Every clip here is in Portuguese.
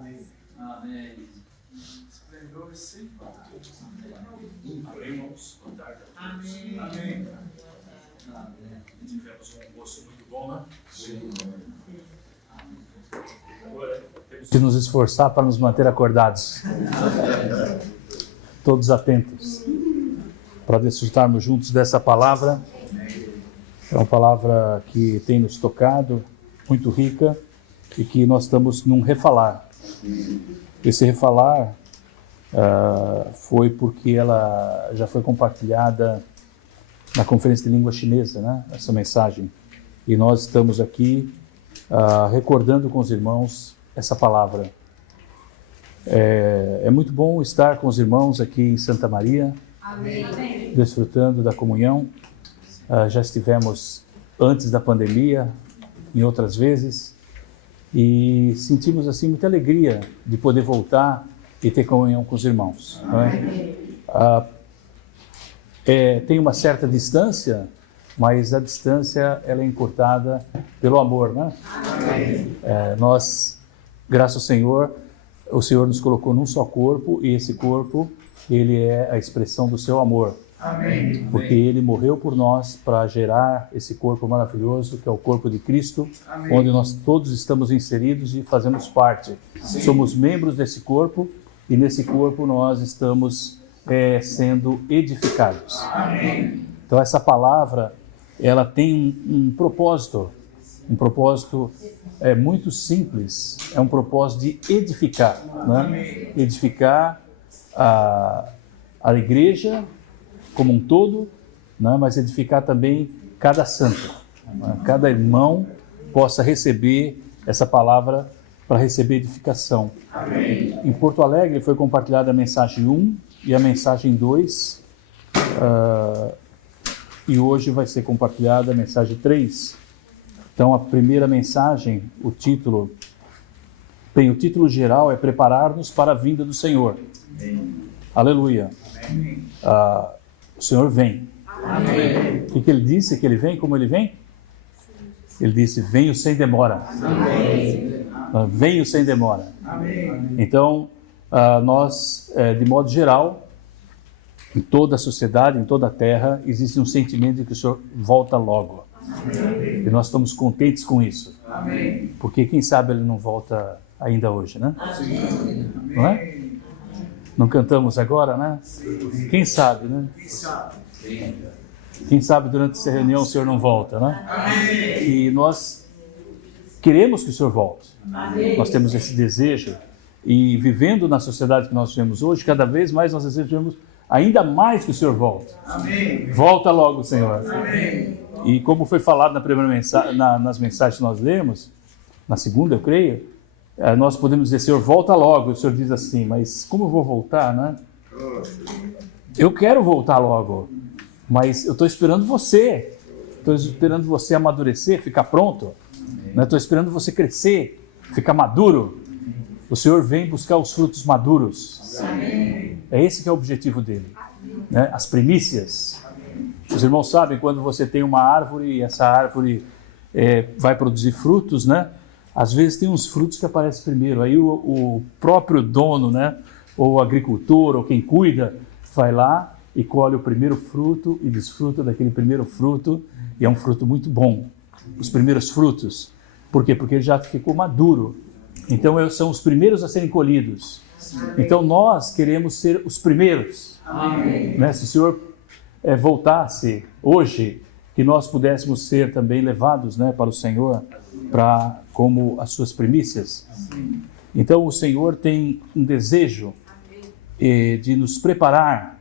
Amém. Amém. Esplendor sem par. Irmãos, boa tarde a todos. Amém. Amém. Tivemos um almoço muito bom, né? Sim. Agora temos que nos esforçar para nos manter acordados. Todos atentos. Para desfrutarmos juntos dessa palavra. É uma palavra que tem nos tocado, muito rica, e que nós estamos num refalar. Esse refalar foi porque ela já foi compartilhada na Conferência de Língua Chinesa, né? Essa mensagem. E nós estamos aqui recordando com os irmãos essa palavra. É muito bom estar com os irmãos aqui em Santa Maria, Amém. Desfrutando da comunhão. Já estivemos antes da pandemia, em outras vezes, e sentimos assim muita alegria de poder voltar e ter comunhão com os irmãos. Não é? Tem uma certa distância, mas a distância ela é encurtada pelo amor, né? Nós, graças ao Senhor, o Senhor nos colocou num só corpo, e esse corpo, ele é a expressão do seu amor. Amém. Porque Ele morreu por nós para gerar esse corpo maravilhoso, que é o corpo de Cristo, Amém. onde nós todos estamos inseridos e fazemos parte. Sim. Somos membros desse corpo, e nesse corpo nós estamos sendo edificados. Amém. Então essa palavra, ela tem um propósito muito simples, é um propósito de edificar, né? Edificar a igreja como um todo, né? Mas edificar também cada santo, né? Cada irmão possa receber essa palavra para receber edificação. Amém. Em Porto Alegre foi compartilhada a mensagem 1 e a mensagem 2, e hoje vai ser compartilhada a mensagem 3. Então a primeira mensagem, o título geral é Preparar-nos para a vinda do Senhor. Amém. Aleluia. Amém. O Senhor vem. Amém. O que ele disse que ele vem? Como ele vem? Ele disse, venho sem demora. Amém. Venho sem demora. Amém. Então, nós, de modo geral, em toda a sociedade, em toda a terra, existe um sentimento de que o Senhor volta logo. Amém. E nós estamos contentes com isso. Amém. Porque quem sabe ele não volta ainda hoje, né? Sim. Não é? Não cantamos agora, né? Quem sabe, né? Quem sabe? Quem sabe durante essa reunião o Senhor não volta, né? Amém. E nós queremos que o Senhor volte. Amém. Nós temos esse desejo, e vivendo na sociedade que nós vivemos hoje, cada vez mais nós desejamos ainda mais que o Senhor volte. Amém. Volta logo, Senhor. Amém. E como foi falado na primeira nas mensagens que nós lemos, na segunda, eu creio, nós podemos dizer, Senhor, volta logo. O Senhor diz assim, mas como eu vou voltar, né? Eu quero voltar logo, mas eu estou esperando você. Estou esperando você amadurecer, ficar pronto. Estou esperando você crescer, ficar maduro. O Senhor vem buscar os frutos maduros. Amém. É esse que é o objetivo dele, né? As primícias. Os irmãos sabem, quando você tem uma árvore e essa árvore vai produzir frutos, né? Às vezes tem uns frutos que aparecem primeiro. Aí o próprio dono, né? Ou o agricultor, ou quem cuida, vai lá e colhe o primeiro fruto e desfruta daquele primeiro fruto. E é um fruto muito bom. Os primeiros frutos. Por quê? Porque ele já ficou maduro. Então são os primeiros a serem colhidos. Então nós queremos ser os primeiros. Amém. Né? Se o Senhor voltasse hoje, que nós pudéssemos ser também levados, né, para o Senhor, como as suas primícias. Então o Senhor tem um desejo de nos preparar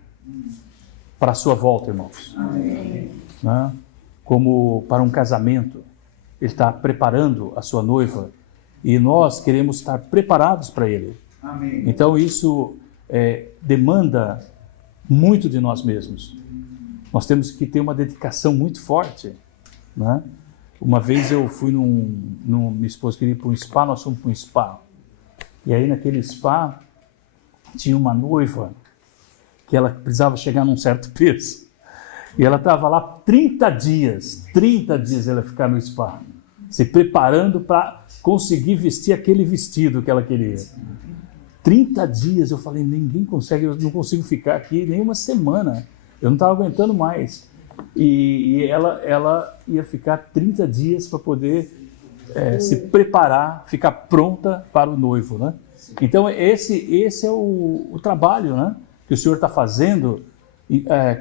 para a sua volta, irmãos. Amém. Né? Como para um casamento. Ele está preparando a sua noiva e nós queremos estar preparados para ele. Amém. Então isso demanda muito de nós mesmos. Nós temos que ter uma dedicação muito forte, né? Uma vez eu fui minha esposa queria ir para um spa, nós fomos para um spa. E aí naquele spa tinha uma noiva que ela precisava chegar num certo peso. E ela estava lá 30 dias ela ia ficar no spa, se preparando para conseguir vestir aquele vestido que ela queria. 30 dias, eu falei, ninguém consegue, eu não consigo ficar aqui nem uma semana. Eu não estava aguentando mais. E ela ia ficar 30 dias para poder se preparar, ficar pronta para o noivo, né? Então, esse é o trabalho, né, que o Senhor está fazendo.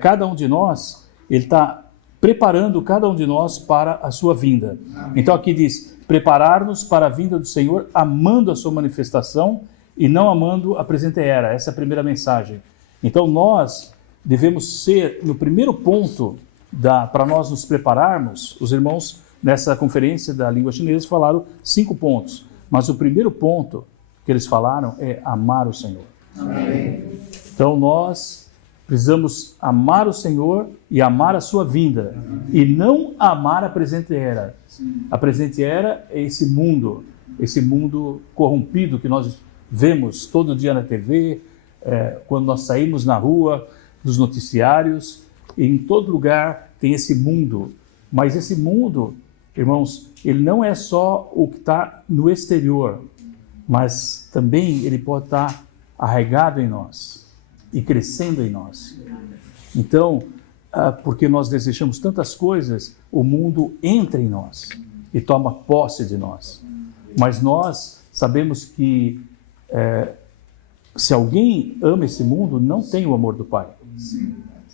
Cada um de nós, Ele está preparando cada um de nós para a sua vinda. Então, aqui diz, preparar-nos para a vinda do Senhor, amando a sua manifestação e não amando a presente era. Essa é a primeira mensagem. Então, nós devemos ser, no primeiro ponto, para nós nos prepararmos, os irmãos, nessa conferência da língua chinesa, falaram 5 pontos. Mas o primeiro ponto que eles falaram é amar o Senhor. Amém. Então nós precisamos amar o Senhor e amar a sua vinda. E não amar a presente era. A presente era é esse mundo corrompido que nós vemos todo dia na TV, quando nós saímos na rua, nos noticiários, e em todo lugar tem esse mundo. Mas esse mundo, irmãos, ele não é só o que está no exterior, mas também ele pode estar arraigado em nós e crescendo em nós. Então, porque nós desejamos tantas coisas, o mundo entra em nós e toma posse de nós. Mas nós sabemos que se alguém ama esse mundo, não tem o amor do Pai.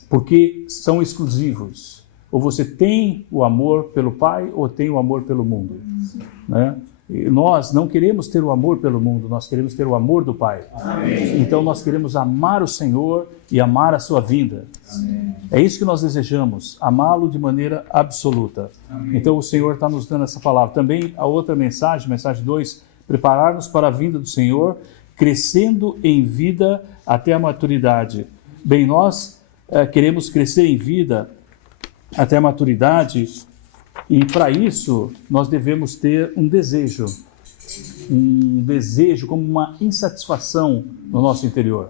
Porque são exclusivos. Ou você tem o amor pelo Pai, ou tem o amor pelo mundo. Né? E nós não queremos ter o amor pelo mundo, nós queremos ter o amor do Pai. Amém. Então nós queremos amar o Senhor e amar a sua vinda. Amém. É isso que nós desejamos, amá-lo de maneira absoluta. Amém. Então o Senhor está nos dando essa palavra. Também a outra mensagem 2, preparar-nos para a vinda do Senhor, crescendo em vida até a maturidade. Bem, nós queremos crescer em vida até a maturidade. E para isso, nós devemos ter um desejo como uma insatisfação no nosso interior,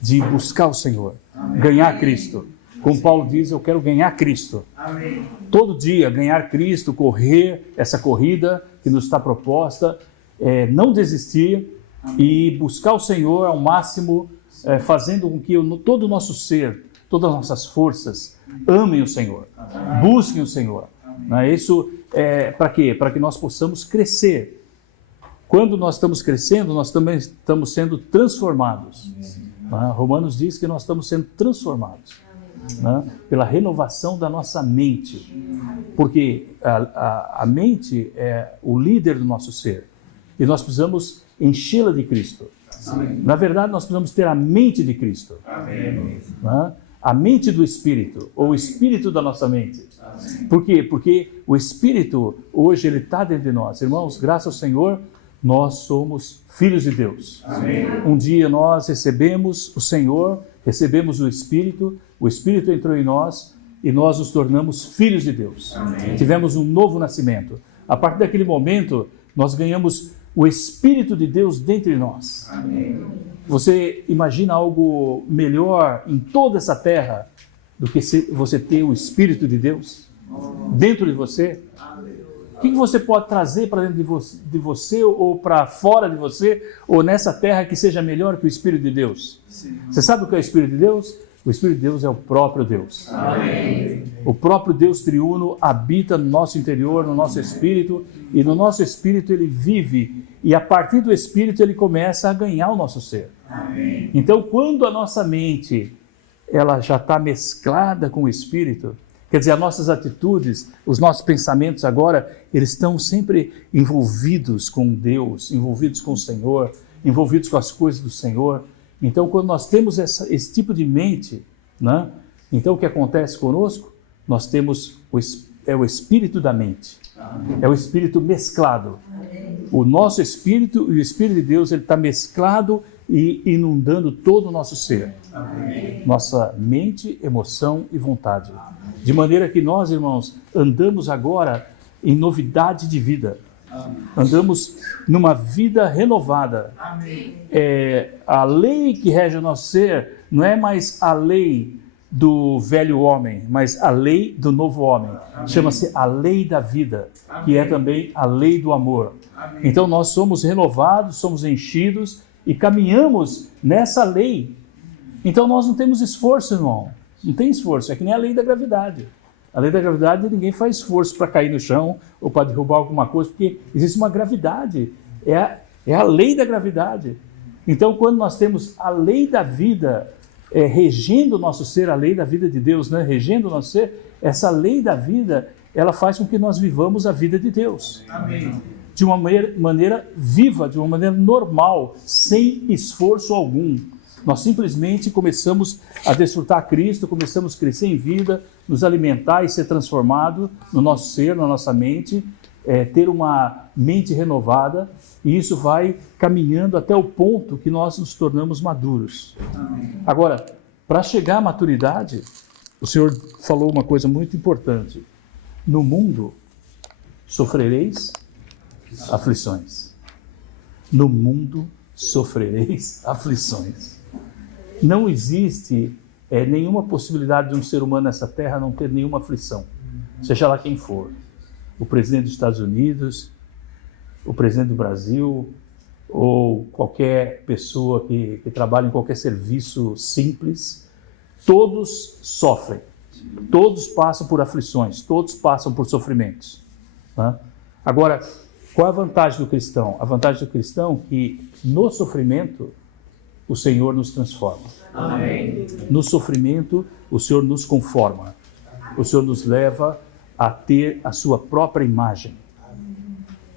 de buscar o Senhor, Amém. Ganhar Cristo. Como Paulo diz, eu quero ganhar Cristo. Amém. Todo dia ganhar Cristo, correr essa corrida que nos está proposta, não desistir Amém. E buscar o Senhor ao máximo, fazendo com que todo o nosso ser, todas as nossas forças, amem o Senhor, Amém. Busquem o Senhor. Isso é para quê? Para que nós possamos crescer. Quando nós estamos crescendo, nós também estamos sendo transformados. Romanos diz que nós estamos sendo transformados pela renovação da nossa mente. Porque a mente é o líder do nosso ser. E nós precisamos enchê-la de Cristo. Amém. Na verdade, nós precisamos ter a mente de Cristo. Amém. A mente do Espírito, ou o Espírito da nossa mente. Por quê? Porque o Espírito, hoje, ele está dentro de nós. Irmãos, graças ao Senhor, nós somos filhos de Deus. Amém. Um dia nós recebemos o Senhor, recebemos o Espírito entrou em nós e nós nos tornamos filhos de Deus. Amém. Tivemos um novo nascimento. A partir daquele momento, nós ganhamos o Espírito de Deus dentro de nós. Amém. Você imagina algo melhor em toda essa terra do que você ter o Espírito de Deus dentro de você? O que você pode trazer para dentro de você ou para fora de você ou nessa terra que seja melhor que o Espírito de Deus? Você sabe o que é o Espírito de Deus? O Espírito de Deus é o próprio Deus. Amém. O próprio Deus triuno habita no nosso interior, no nosso espírito, e no nosso espírito ele vive, e a partir do espírito ele começa a ganhar o nosso ser. Amém. Então, quando a nossa mente ela já está mesclada com o espírito, quer dizer, as nossas atitudes, os nossos pensamentos agora, eles estão sempre envolvidos com Deus, envolvidos com o Senhor, envolvidos com as coisas do Senhor. Então, quando nós temos esse tipo de mente, né? Então o que acontece conosco? Nós temos o espírito da mente. Amém. É o espírito mesclado. Amém. O nosso espírito e o Espírito de Deus, ele está mesclado e inundando todo o nosso ser. Amém. Nossa mente, emoção e vontade. De maneira que nós, irmãos, andamos agora em novidade de vida. Andamos numa vida renovada. A lei que rege o nosso ser não é mais a lei do velho homem, mas a lei do novo homem. Chama-se a lei da vida, que é também a lei do amor. Amém. Então nós somos renovados, somos enchidos e caminhamos nessa lei. Então nós não temos esforço, irmão. Não tem esforço, é que nem a lei da gravidade. A lei da gravidade, ninguém faz esforço para cair no chão ou para derrubar alguma coisa, porque existe uma gravidade. É a lei da gravidade. Então, quando nós temos a lei da vida regendo o nosso ser, a lei da vida de Deus, né? Regendo o nosso ser, essa lei da vida, ela faz com que nós vivamos a vida de Deus. Amém. De uma maneira viva, de uma maneira normal, sem esforço algum. Nós simplesmente começamos a desfrutar Cristo, começamos a crescer em vida, nos alimentar e ser transformado no nosso ser, na nossa mente, ter uma mente renovada, e isso vai caminhando até o ponto que nós nos tornamos maduros. Amém. Agora, para chegar à maturidade, o Senhor falou uma coisa muito importante. No mundo sofrereis aflições. No mundo sofrereis aflições. Não existe nenhuma possibilidade de um ser humano nessa terra não ter nenhuma aflição, seja lá quem for. O presidente dos Estados Unidos, o presidente do Brasil, ou qualquer pessoa que trabalha em qualquer serviço simples, todos sofrem, todos passam por aflições, todos passam por sofrimentos. Né? Agora, qual é a vantagem do cristão? A vantagem do cristão é que no sofrimento o Senhor nos transforma. Amém. No sofrimento o Senhor nos conforma. O Senhor nos leva a ter a sua própria imagem.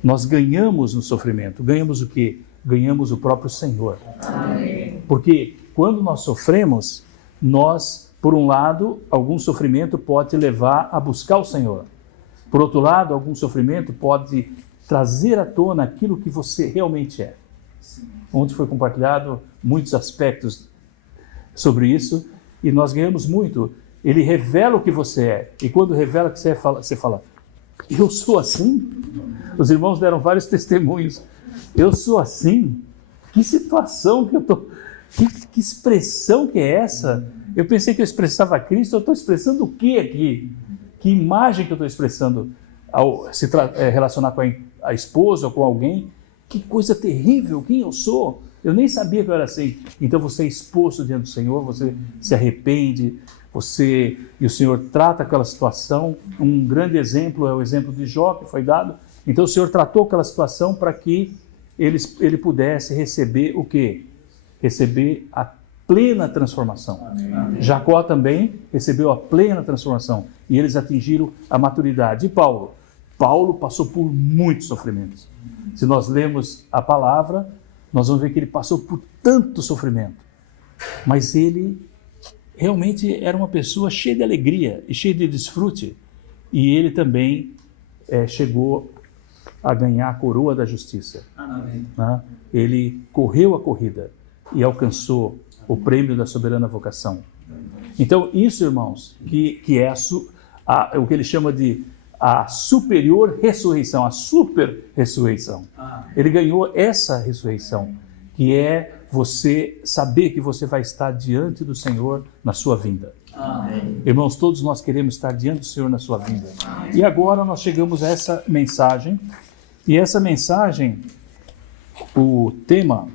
Nós ganhamos no sofrimento. Ganhamos o quê? Ganhamos o próprio Senhor. Amém. Porque quando nós sofremos, nós, por um lado, algum sofrimento pode te levar a buscar o Senhor. Por outro lado, algum sofrimento pode trazer à tona aquilo que você realmente é. Ontem foi compartilhado muitos aspectos sobre isso e nós ganhamos muito. Ele revela o que você é, e quando revela o que você é, você fala, eu sou assim? Os irmãos deram vários testemunhos. Eu sou assim? Que situação que eu estou... Que expressão que é essa? Eu pensei que eu expressava Cristo, eu estou expressando o que aqui? Que imagem que eu estou expressando ao se relacionar com a esposa ou com alguém? Que coisa terrível, quem eu sou? Eu nem sabia que eu era assim. Então você é exposto diante do Senhor, você se arrepende, e o Senhor trata aquela situação. Um grande exemplo é o exemplo de Jó que foi dado. Então o Senhor tratou aquela situação para que ele pudesse receber o quê? Receber a plena transformação. Amém. Jacó também recebeu a plena transformação e eles atingiram a maturidade. E Paulo? Paulo passou por muitos sofrimentos. Se nós lemos a palavra, nós vamos ver que ele passou por tanto sofrimento. Mas ele realmente era uma pessoa cheia de alegria e cheia de desfrute. E ele também chegou a ganhar a coroa da justiça. Amém. Né? Ele correu a corrida e alcançou o prêmio da soberana vocação. Então, isso, irmãos, que é o que ele chama de a superior ressurreição, a super ressurreição. Ele ganhou essa ressurreição, que é você saber que você vai estar diante do Senhor na sua vinda. Amém. Irmãos, todos nós queremos estar diante do Senhor na sua vinda. E agora nós chegamos a essa mensagem, e essa mensagem, o tema,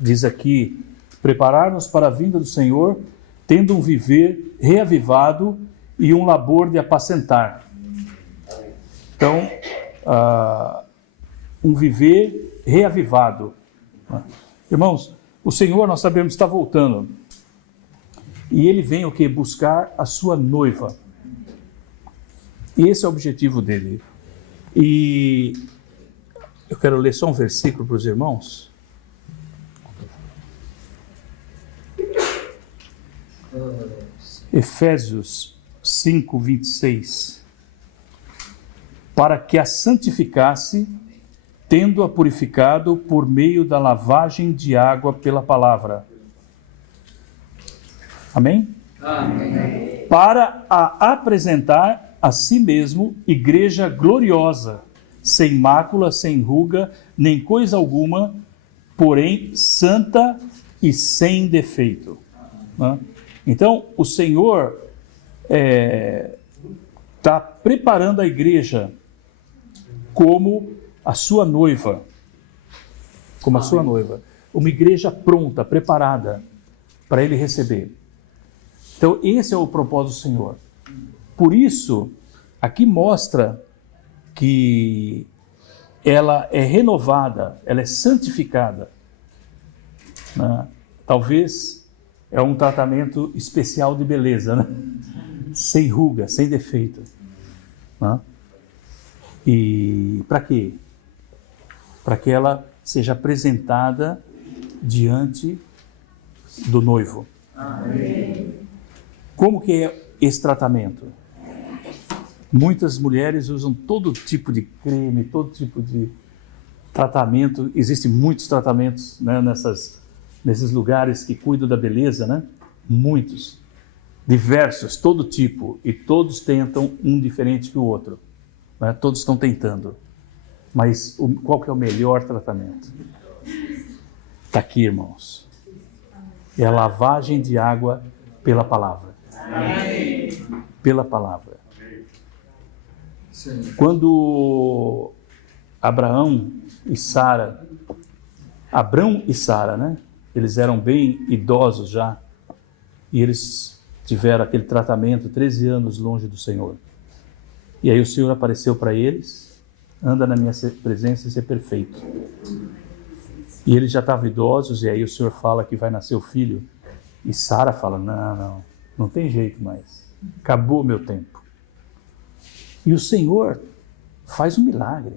diz aqui, preparar-nos para a vinda do Senhor, tendo um viver reavivado e um labor de apacentar. Então, um viver reavivado. Irmãos, o Senhor, nós sabemos, está voltando. E Ele vem o quê? Buscar a sua noiva. E esse é o objetivo dele. E eu quero ler só um versículo para os irmãos. Efésios 5, 26. Para que a santificasse, tendo-a purificado por meio da lavagem de água pela palavra. Amém? Amém. Para a apresentar a si mesmo igreja gloriosa, sem mácula, sem ruga, nem coisa alguma, porém santa e sem defeito. Então, o Senhor está preparando a igreja como a sua noiva. Como a sua noiva. Uma igreja pronta, preparada para ele receber. Então, esse é o propósito do Senhor. Por isso, aqui mostra que ela é renovada, ela é santificada. Né? Talvez é um tratamento especial de beleza, né? Sem ruga, sem defeito. Né? E para quê? Para que ela seja apresentada diante do noivo. Amém. Como que é esse tratamento? Muitas mulheres usam todo tipo de creme, todo tipo de tratamento. Existem muitos tratamentos, né, nesses lugares que cuidam da beleza, né? Muitos. Diversos, todo tipo. E todos tentam um diferente que o outro. Né? Todos estão tentando. Mas qual que é o melhor tratamento? Está aqui, irmãos. É a lavagem de água pela palavra. Amém. Pela palavra. Quando Abrão e Sara, né? Eles eram bem idosos já. E eles tiveram aquele tratamento, 13 anos longe do Senhor. E aí o Senhor apareceu para eles: anda na minha presença e ser perfeito. E eles já estavam idosos, e aí o Senhor fala que vai nascer o filho. E Sara fala: não tem jeito mais. Acabou o meu tempo. E o Senhor faz um milagre.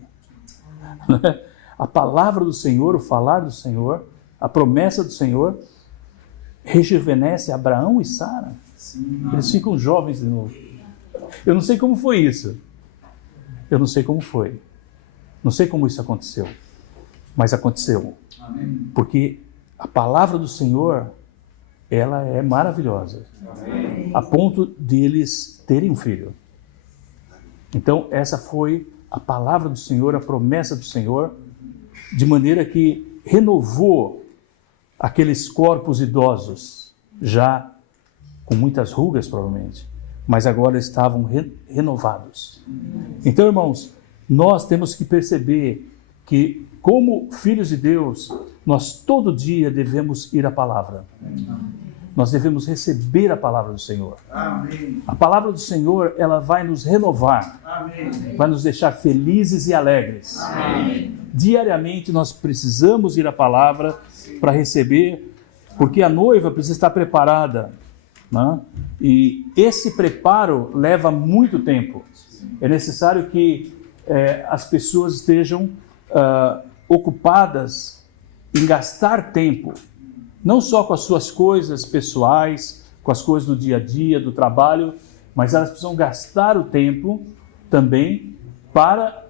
A palavra do Senhor, o falar do Senhor, a promessa do Senhor, rejuvenesce Abraão e Sara. Eles ficam jovens de novo. Eu não sei como foi isso. Eu não sei como foi. Não sei como isso aconteceu. Mas aconteceu. Amém. Porque a palavra do Senhor, ela é maravilhosa. Amém. A ponto de eles terem um filho. Então, essa foi a palavra do Senhor, a promessa do Senhor, de maneira que renovou aqueles corpos idosos, já com muitas rugas, provavelmente, mas agora estavam renovados. Então, irmãos, nós temos que perceber que, como filhos de Deus, nós todo dia devemos ir à palavra. Nós devemos receber a palavra do Senhor. Amém. A palavra do Senhor, ela vai nos renovar. Amém. Vai nos deixar felizes e alegres. Amém. Diariamente nós precisamos ir à palavra para receber, porque a noiva precisa estar preparada, né? E esse preparo leva muito tempo. É necessário que as pessoas estejam ocupadas em gastar tempo, não só com as suas coisas pessoais, com as coisas do dia a dia, do trabalho, mas elas precisam gastar o tempo também para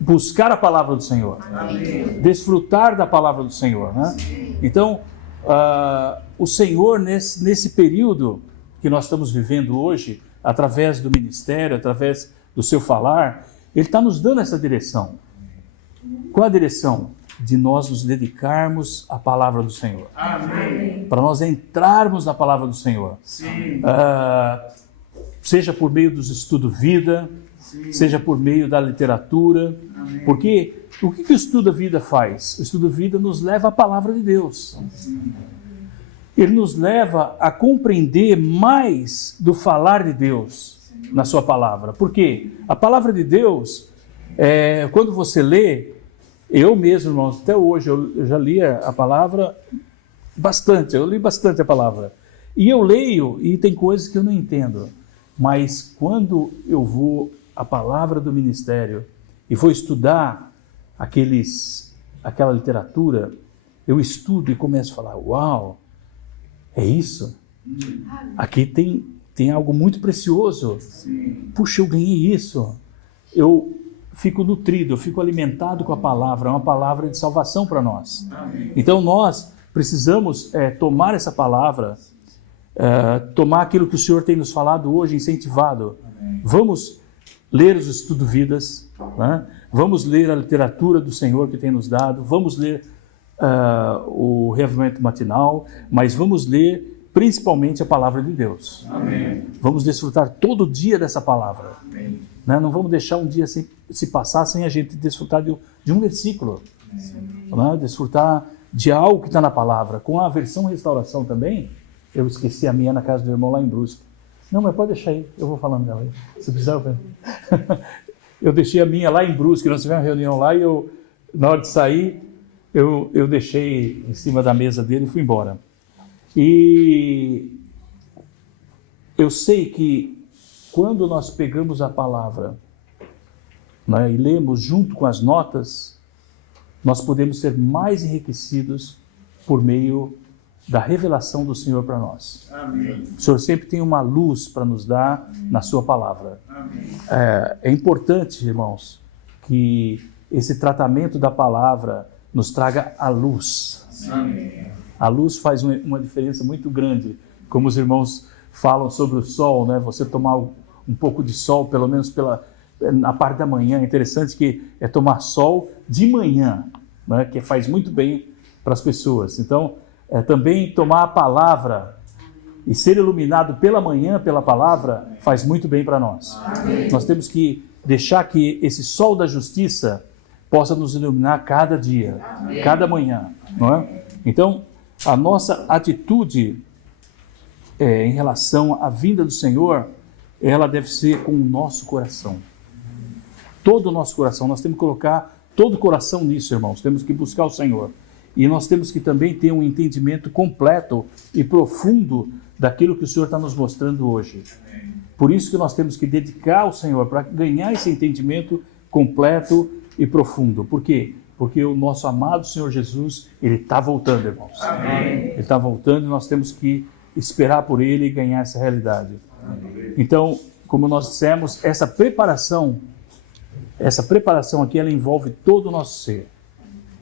buscar a palavra do Senhor. Amém. Desfrutar da palavra do Senhor, né? Então, o Senhor, nesse período que nós estamos vivendo hoje, através do ministério, através do seu falar, Ele está nos dando essa direção. Qual a direção? De nós nos dedicarmos à palavra do Senhor. Amém. Para nós entrarmos na palavra do Senhor. Sim. Seja por meio dos estudos vida, Sim. seja por meio da literatura. Amém. Porque o que o estudo da vida faz? O estudo da vida nos leva à palavra de Deus. Ele nos leva a compreender mais do falar de Deus na sua palavra. Por quê? A palavra de Deus, quando você lê, eu mesmo, irmãos, até hoje eu já li a palavra bastante, eu li bastante a palavra. E eu leio e tem coisas que eu não entendo. Mas quando eu vou à palavra do ministério e vou estudar aquela literatura, eu estudo e começo a falar: uau, é isso? Aqui tem algo muito precioso. Sim. Puxa, eu ganhei isso. Eu fico nutrido, eu fico alimentado com a palavra, é uma palavra de salvação para nós. Amém. Então nós precisamos tomar essa palavra, tomar aquilo que o Senhor tem nos falado hoje, incentivado. Amém. Vamos ler os estudos vidas, né? Vamos ler a literatura do Senhor que tem nos dado, vamos ler o reavivamento matinal, mas vamos ler principalmente a palavra de Deus. Amém. Vamos desfrutar todo dia dessa palavra. Amém. Né? Não vamos deixar um dia sem se passar sem a gente desfrutar de um versículo, né? Desfrutar de algo que está na palavra. Com a versão restauração também, eu esqueci a minha na casa do irmão lá em Brusque. Não, mas pode deixar aí, eu vou falando dela aí. Se precisar, eu deixei a minha lá em Brusque, nós tivemos uma reunião lá e eu, na hora de sair, eu deixei em cima da mesa dele e fui embora. E eu sei que quando nós pegamos a palavra, né, e lemos junto com as notas, nós podemos ser mais enriquecidos por meio da revelação do Senhor para nós. Amém. O Senhor sempre tem uma luz para nos dar na sua palavra. Amém. É importante, irmãos, que esse tratamento da palavra nos traga a luz. Amém. A luz faz uma diferença muito grande. Como os irmãos falam sobre o sol, né? Você tomar um pouco de sol, pelo menos na parte da manhã. É interessante que é tomar sol de manhã, né? Que faz muito bem para as pessoas. Então, também tomar a palavra e ser iluminado pela manhã, pela palavra, faz muito bem para nós. Amém. Nós temos que deixar que esse sol da justiça possa nos iluminar cada dia, Amém. Cada manhã, não é? Então, a nossa atitude em relação à vinda do Senhor, ela deve ser com o nosso coração. Todo o nosso coração, nós temos que colocar todo o coração nisso, irmãos. Temos que buscar o Senhor. E nós temos que também ter um entendimento completo e profundo daquilo que o Senhor está nos mostrando hoje. Por isso que nós temos que dedicar ao Senhor para ganhar esse entendimento completo e profundo. Por quê? Porque o nosso amado Senhor Jesus, Ele está voltando, irmãos. Amém. Ele está voltando e nós temos que esperar por Ele e ganhar essa realidade. Amém. Então, como nós dissemos, essa preparação aqui, ela envolve todo o nosso ser.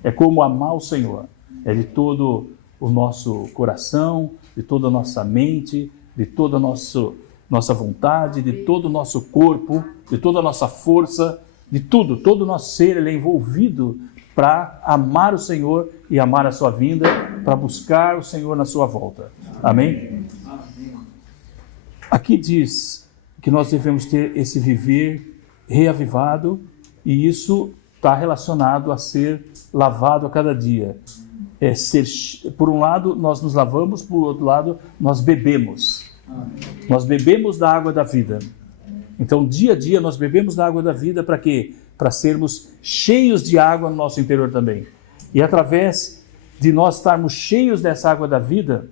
É como amar o Senhor. É de todo o nosso coração, de toda a nossa mente, de toda a nossa vontade, de todo o nosso corpo, de toda a nossa força, de tudo. Todo o nosso ser, ele é envolvido para amar o Senhor e amar a sua vinda, para buscar o Senhor na sua volta. Amém? Aqui diz que nós devemos ter esse viver reavivado, e isso está relacionado a ser lavado a cada dia. Por um lado, nós nos lavamos, por outro lado, nós bebemos. Nós bebemos da água da vida. Então, dia a dia, nós bebemos da água da vida para quê? Para sermos cheios de água no nosso interior também. E através de nós estarmos cheios dessa água da vida,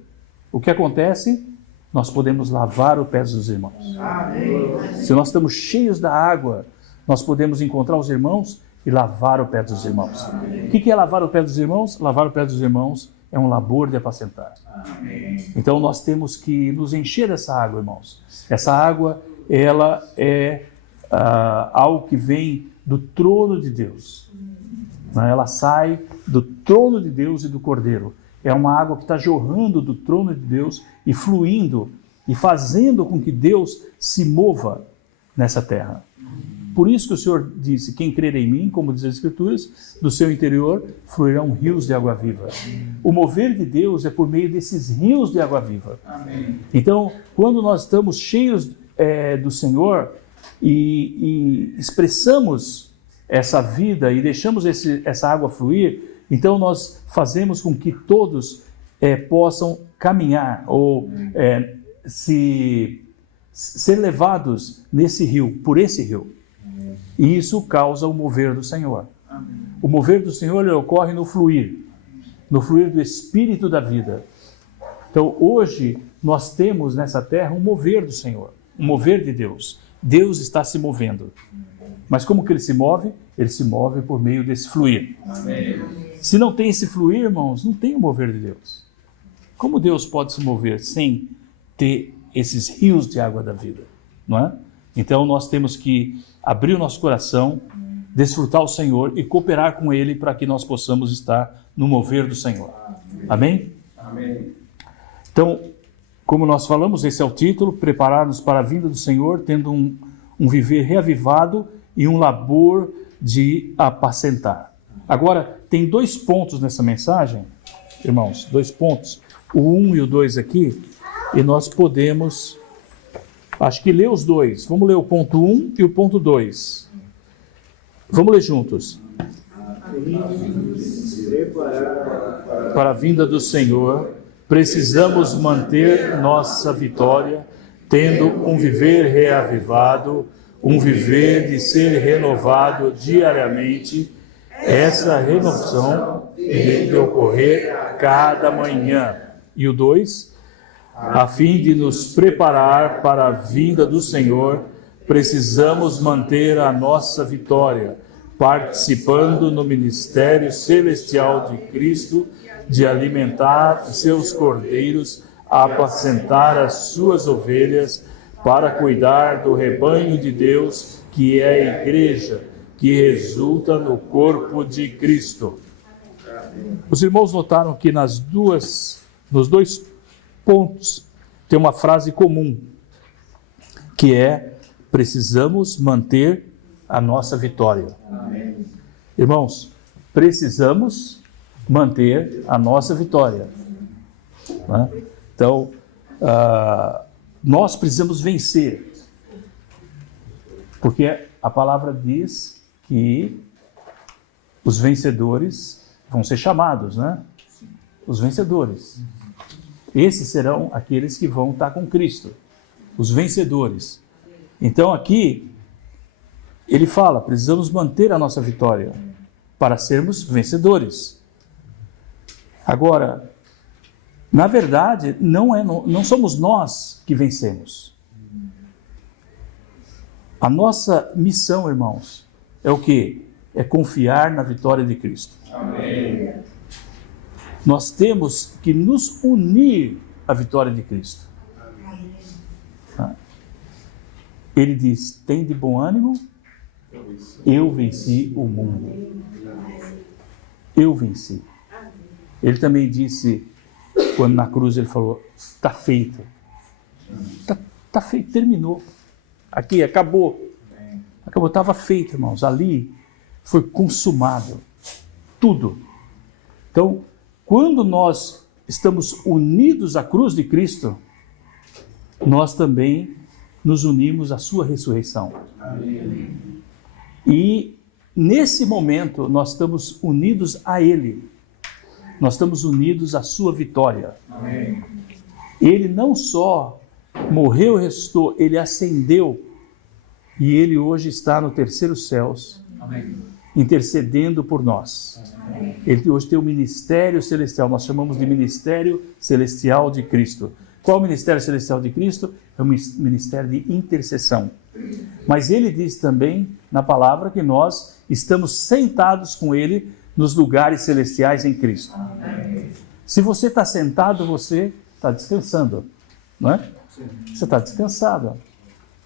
o que acontece? Nós podemos lavar os pés dos irmãos. Amém. Se nós estamos cheios da água, nós podemos encontrar os irmãos e lavar o pé dos irmãos. O que é lavar o pé dos irmãos? Lavar o pé dos irmãos é um labor de apacentar. Amém. Então nós temos que nos encher dessa água, irmãos. Essa água, ela é algo que vem do trono de Deus. Ela sai do trono de Deus e do Cordeiro. É uma água que está jorrando do trono de Deus e fluindo e fazendo com que Deus se mova nessa terra. Por isso que o Senhor disse, quem crer em mim, como diz as Escrituras, do seu interior fluirão rios de água viva. O mover de Deus é por meio desses rios de água viva. Amém. Então, quando nós estamos cheios do Senhor e expressamos essa vida e deixamos essa água fluir, então nós fazemos com que todos possam caminhar ou ser levados nesse rio, por esse rio. E isso causa o mover do Senhor. Amém. O mover do Senhor ele ocorre no fluir do Espírito da vida. Então hoje nós temos nessa terra um mover do Senhor, um mover de Deus. Deus está se movendo. Mas como que ele se move? Ele se move por meio desse fluir. Amém. Se não tem esse fluir, irmãos, não tem o mover de Deus. Como Deus pode se mover sem ter esses rios de água da vida? Não é? Então nós temos que abrir o nosso coração, desfrutar o Senhor e cooperar com Ele para que nós possamos estar no mover do Senhor. Amém? Amém. Então, como nós falamos, esse é o título, preparar-nos para a vinda do Senhor, tendo um viver reavivado e um labor de apacentar. Agora, tem 2 pontos nessa mensagem, irmãos, 2 pontos, o 1 e o 2 aqui, e nós podemos, acho que ler os 2. Vamos ler o ponto 1 e o ponto 2. Vamos ler juntos. Para a vinda do Senhor, precisamos manter nossa vitória, tendo um viver reavivado, um viver de ser renovado diariamente. Essa renovação deve ocorrer cada manhã. E o 2, a fim de nos preparar para a vinda do Senhor, precisamos manter a nossa vitória, participando no ministério celestial de Cristo, de alimentar seus cordeiros, apacentar as suas ovelhas, para cuidar do rebanho de Deus, que é a igreja, que resulta no corpo de Cristo. Os irmãos notaram que nos dois pontos tem uma frase comum, que é: precisamos manter a nossa vitória. Amém. Irmãos, precisamos manter a nossa vitória. Né? Então, nós precisamos vencer, porque a palavra diz que os vencedores vão ser chamados, né? Os vencedores. Esses serão aqueles que vão estar com Cristo, os vencedores. Então aqui, ele fala, precisamos manter a nossa vitória para sermos vencedores. Agora, na verdade, não somos nós que vencemos. A nossa missão, irmãos, é o quê? É confiar na vitória de Cristo. Amém. Nós temos que nos unir à vitória de Cristo. Ele diz: tem de bom ânimo, eu venci o mundo. Eu venci. Ele também disse, quando na cruz ele falou: está feito. Está feito, terminou. Aqui, acabou. Acabou, estava feito, irmãos. Ali foi consumado. Tudo. Então, quando nós estamos unidos à cruz de Cristo, nós também nos unimos à sua ressurreição. Amém. E nesse momento nós estamos unidos a Ele. Nós estamos unidos à sua vitória. Amém. Ele não só morreu e ressuscitou, Ele ascendeu. E Ele hoje está no terceiro céus. Amém. Intercedendo por nós. Amém. Ele hoje tem o ministério celestial, nós chamamos de ministério celestial de Cristo. Qual é o ministério celestial de Cristo? É o ministério de intercessão. Mas ele diz também na palavra que nós estamos sentados com ele nos lugares celestiais em Cristo. Amém. Se você está sentado, você está descansando, não é? Você está descansado.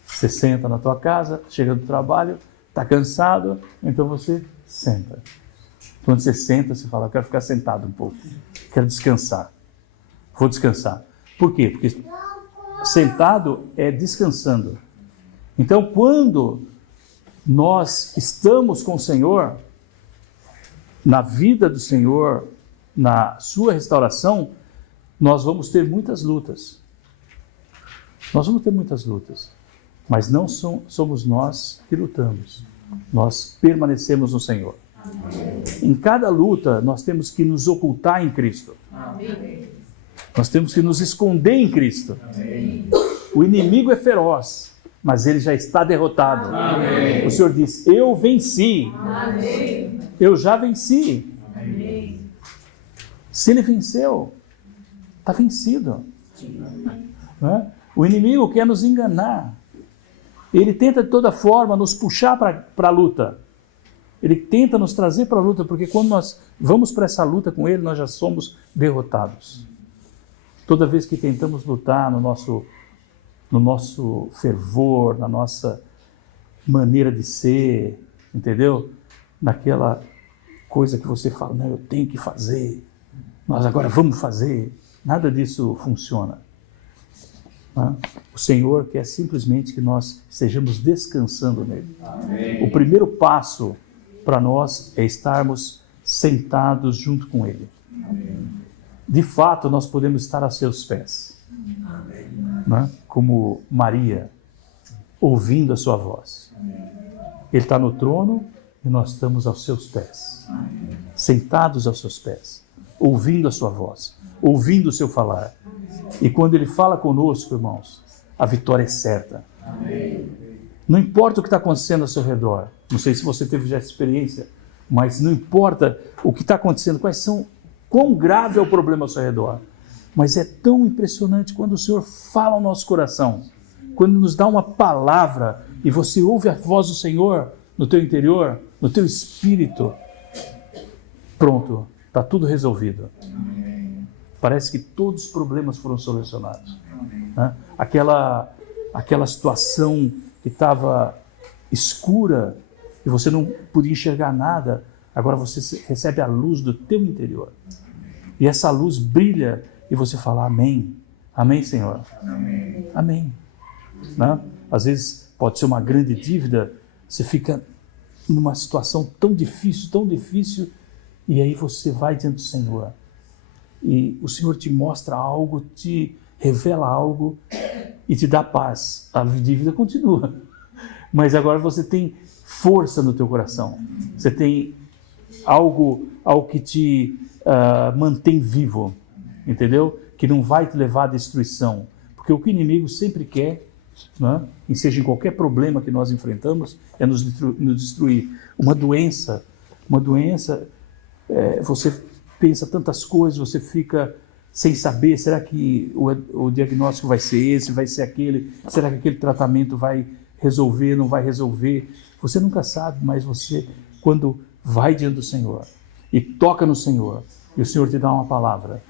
Você senta na tua casa, chega do trabalho, está cansado, então você senta. Quando você senta, você fala: eu quero ficar sentado um pouco, quero descansar, vou descansar. Por quê? Porque sentado é descansando. Então, quando nós estamos com o Senhor, na vida do Senhor, na sua restauração, nós vamos ter muitas lutas. Nós vamos ter muitas lutas. Mas não somos nós que lutamos. Nós permanecemos no Senhor. Amém. Em cada luta, nós temos que nos ocultar em Cristo. Amém. Nós temos que nos esconder em Cristo. Amém. O inimigo é feroz, mas ele já está derrotado. Amém. O Senhor diz: eu venci. Amém. Eu já venci. Amém. Se ele venceu, está vencido. Né? O inimigo quer nos enganar. Ele tenta de toda forma nos puxar para a luta. Ele tenta nos trazer para a luta, porque quando nós vamos para essa luta com ele, nós já somos derrotados. Toda vez que tentamos lutar no nosso fervor, na nossa maneira de ser, entendeu? Naquela coisa que você fala: não, eu tenho que fazer, nós agora vamos fazer. Nada disso funciona. O Senhor quer simplesmente que nós estejamos descansando nele. Amém. O primeiro passo para nós é estarmos sentados junto com ele. Amém. De fato, nós podemos estar a seus pés. Amém. Né? Como Maria, ouvindo a sua voz. Amém. Ele está no trono e nós estamos aos seus pés, sentados aos seus pés, ouvindo a sua voz, ouvindo o seu falar. E quando Ele fala conosco, irmãos, a vitória é certa. Não importa o que está acontecendo ao seu redor, não sei se você teve já essa experiência, mas não importa o que está acontecendo, quão grave é o problema ao seu redor, mas é tão impressionante quando o Senhor fala ao nosso coração, quando nos dá uma palavra e você ouve a voz do Senhor no teu interior, no teu espírito, pronto, está tudo resolvido. Parece que todos os problemas foram solucionados. Né? Aquela situação que estava escura e você não podia enxergar nada, agora você recebe a luz do teu interior. E essa luz brilha e você fala amém. Amém, Senhor. Amém. Amém. Né? Às vezes pode ser uma grande dívida, você fica numa situação tão difícil, e aí você vai diante do Senhor. E o Senhor te mostra algo, te revela algo e te dá paz. A dívida continua, mas agora você tem força no teu coração. Você tem algo que te mantém vivo, entendeu? Que não vai te levar à destruição. Porque o que o inimigo sempre quer, né, e seja em qualquer problema que nós enfrentamos, é nos destruir. Uma doença, você pensa tantas coisas, você fica sem saber, será que o diagnóstico vai ser esse, vai ser aquele, será que aquele tratamento vai resolver, não vai resolver? Você nunca sabe, mas você, quando vai diante do Senhor e toca no Senhor, e o Senhor te dá uma palavra,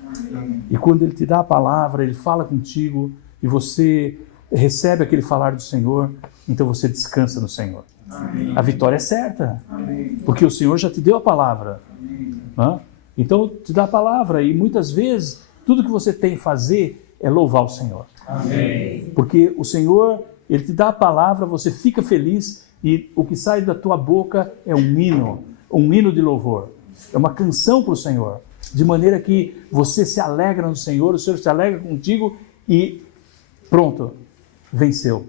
e quando Ele te dá a palavra, Ele fala contigo, e você recebe aquele falar do Senhor, então você descansa no Senhor. Amém. A vitória é certa, amém, porque o Senhor já te deu a palavra. Né? Então te dá a palavra, e muitas vezes tudo que você tem que fazer é louvar o Senhor. Amém. Porque o Senhor, Ele te dá a palavra, você fica feliz, e o que sai da tua boca é um hino de louvor, é uma canção para o Senhor, de maneira que você se alegra no Senhor, o Senhor se alegra contigo e pronto, venceu.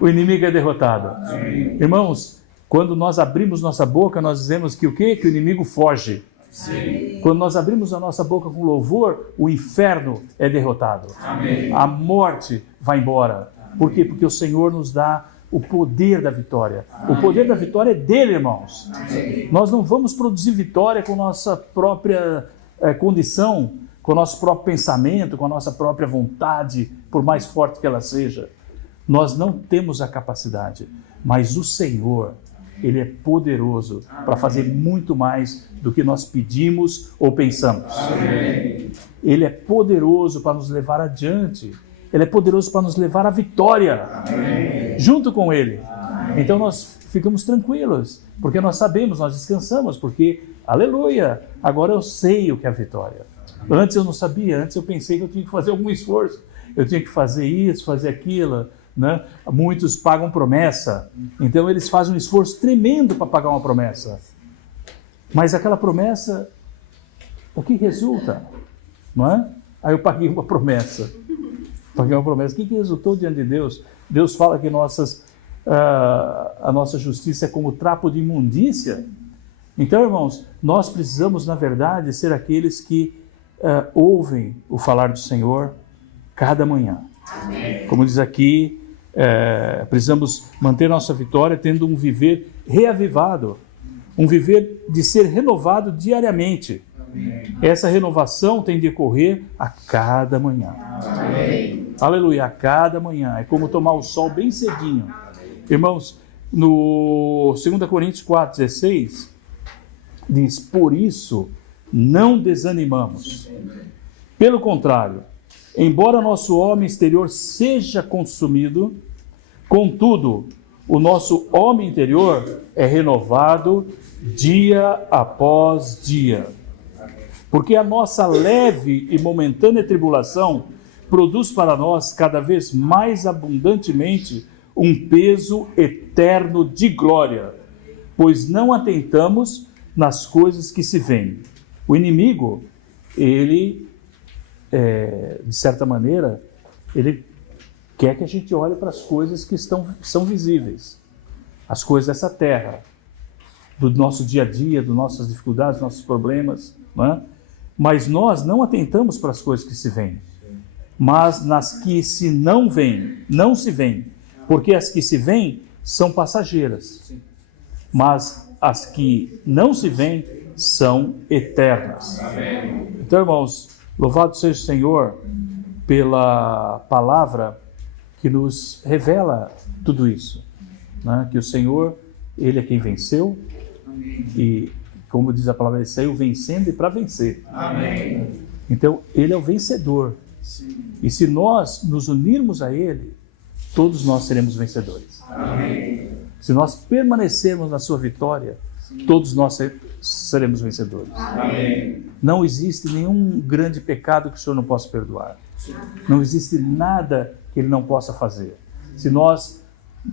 O inimigo é derrotado. Amém. Irmãos, quando nós abrimos nossa boca, nós dizemos que o quê? Que o inimigo foge. Sim. Quando nós abrimos a nossa boca com louvor, o inferno é derrotado. Amém. A morte vai embora. Por quê? Porque o Senhor nos dá o poder da vitória. Amém. O poder da vitória é dele, irmãos. Amém. Nós não vamos produzir vitória com nossa própria condição, com o nosso próprio pensamento, com a nossa própria vontade, por mais forte que ela seja. Nós não temos a capacidade, mas o Senhor, Ele é poderoso para fazer muito mais do que nós pedimos ou pensamos. Amém. Ele é poderoso para nos levar adiante. Ele é poderoso para nos levar à vitória. Amém. Junto com Ele. Amém. Então nós ficamos tranquilos, porque nós sabemos, nós descansamos, porque, aleluia, agora eu sei o que é a vitória. Antes eu não sabia, antes eu pensei que eu tinha que fazer algum esforço, eu tinha que fazer isso, fazer aquilo, né? Muitos pagam promessa, então eles fazem um esforço tremendo para pagar uma promessa, mas aquela promessa, o que resulta? Não é? Aí eu paguei uma promessa, o que resultou diante de Deus? Deus fala que a nossa justiça é como trapo de imundícia. Então, irmãos, nós precisamos, na verdade, ser aqueles que ouvem o falar do Senhor cada manhã. Amém. Como diz aqui, precisamos manter nossa vitória tendo um viver reavivado, um viver de ser renovado diariamente. Amém. Essa renovação tem de ocorrer a cada manhã. Amém. Aleluia, a cada manhã. É como tomar o sol bem cedinho. Irmãos, no 2 Coríntios 4,16, diz, por isso não desanimamos. Pelo contrário, embora nosso homem exterior seja consumido, contudo, o nosso homem interior é renovado dia após dia. Porque a nossa leve e momentânea tribulação produz para nós cada vez mais abundantemente um peso eterno de glória, pois não atentamos nas coisas que se veem. O inimigo, ele, de certa maneira, ele quer que a gente olhe para as coisas que são visíveis, as coisas dessa terra. do nosso dia a dia, das nossas dificuldades, dos nossos problemas, não é? Mas nós não atentamos para as coisas que se veem, mas nas que se não veem, não se veem, porque as que se veem são passageiras, mas as que não se veem são eternas. Amém. Então, irmãos, louvado seja o Senhor pela palavra que nos revela tudo isso, né? Que o Senhor, Ele é quem venceu, e como diz a palavra, Ele saiu vencendo e para vencer. Amém. Então, Ele é o vencedor. E se nós nos unirmos a Ele, todos nós seremos vencedores. Amém. Se nós permanecermos na sua vitória, todos nós seremos vencedores. Amém. Não existe nenhum grande pecado que o Senhor não possa perdoar. Não existe nada que Ele não possa fazer. Se nós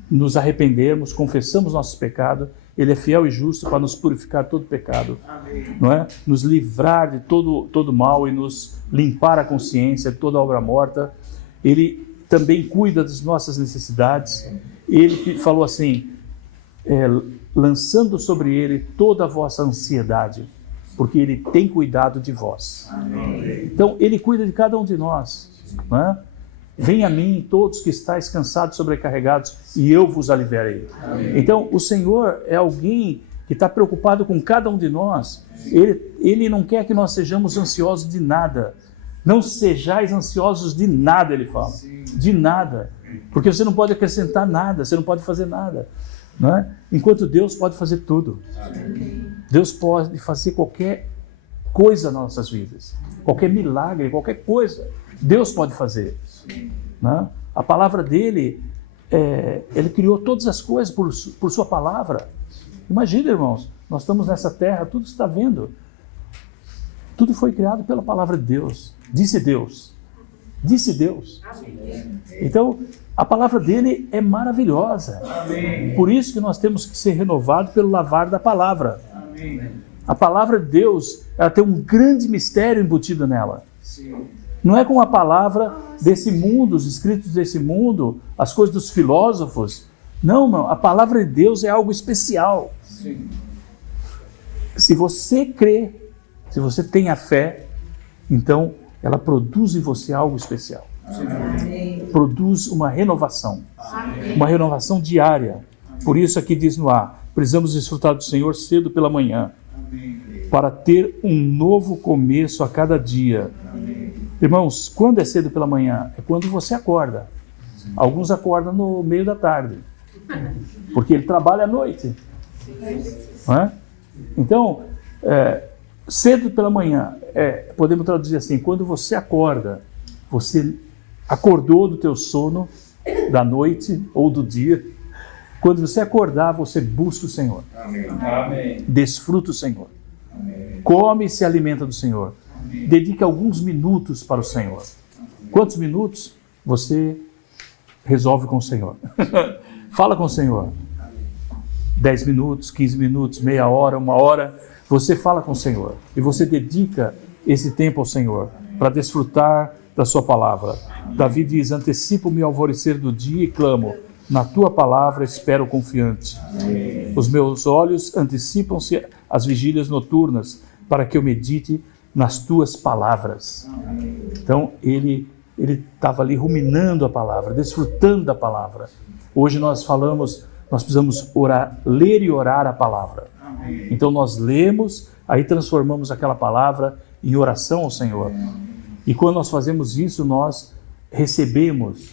nos arrependermos, confessamos nossos pecados, Ele é fiel e justo para nos purificar todo pecado, não é? Nos livrar de todo mal e nos limpar a consciência de toda obra morta. Ele também cuida das nossas necessidades. Ele falou assim, lançando sobre Ele toda a vossa ansiedade, porque Ele tem cuidado de vós. Amém. Então, Ele cuida de cada um de nós, não é? Venha a mim todos que estáis cansados, sobrecarregados, e eu vos aliviarei. Amém. Então, o Senhor é alguém que está preocupado com cada um de nós. Ele não quer que nós sejamos ansiosos de nada. Não sejais ansiosos de nada, Ele fala. De nada. Porque você não pode acrescentar nada, você não pode fazer nada, não é? Enquanto Deus pode fazer tudo. Deus pode fazer qualquer coisa nas nossas vidas. Qualquer milagre, qualquer coisa. Deus pode fazer. Né? A palavra dele, Ele criou todas as coisas por sua palavra. Imagina, irmãos, nós estamos nessa terra, tudo está vendo. Tudo foi criado pela palavra de Deus. Disse Deus. Disse Deus. Então, a palavra dele é maravilhosa. Amém. Por isso que nós temos que ser renovados pelo lavar da palavra. Amém. A palavra de Deus, ela tem um grande mistério embutido nela. Sim. Não é como a palavra desse mundo, os escritos desse mundo, as coisas dos filósofos. Não, não. A palavra de Deus é algo especial. Sim. Se você crê, se você tem a fé, então ela produz em você algo especial. Amém. Produz uma renovação diária. Por isso aqui diz no ar, precisamos desfrutar do Senhor cedo pela manhã, Amém. para ter um novo começo a cada dia. Amém. Irmãos, quando é cedo pela manhã? É quando você acorda. Alguns acordam no meio da tarde, porque ele trabalha à noite. Não é? Então, cedo pela manhã, podemos traduzir assim, quando você acorda, você acordou do teu sono da noite ou do dia. Quando você acordar, você busca o Senhor. Amém. Amém. Desfruta o Senhor. Amém. Come e se alimenta do Senhor. Dedique alguns minutos para o Senhor. Quantos minutos você resolve com o Senhor? Fala com o Senhor. 10 minutos, 15 minutos, meia hora, 1 hora. Você fala com o Senhor. E você dedica esse tempo ao Senhor para desfrutar da sua palavra. Davi diz, antecipo-me ao alvorecer do dia e clamo, na tua palavra espero confiante. Amém. Os meus olhos antecipam-se às vigílias noturnas para que eu medite nas tuas palavras. Então, ele estava ali ruminando a palavra, desfrutando da palavra. Hoje nós precisamos orar, ler e orar a palavra. Amém. Então nós lemos, aí transformamos aquela palavra em oração ao Senhor. E quando nós fazemos isso, nós recebemos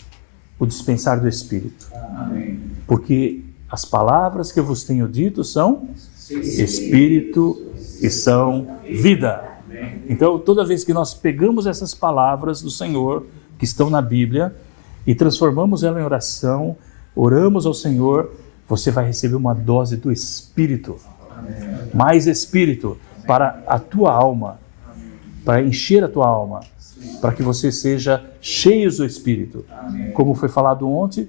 o dispensar do Espírito. Amém. Porque as palavras que eu vos tenho dito são Espírito e são vida. Então, toda vez que nós pegamos essas palavras do Senhor, que estão na Bíblia, e transformamos ela em oração, oramos ao Senhor, você vai receber uma dose do Espírito. Mais Espírito para a tua alma, para encher a tua alma, para que você seja cheio do Espírito. Como foi falado ontem,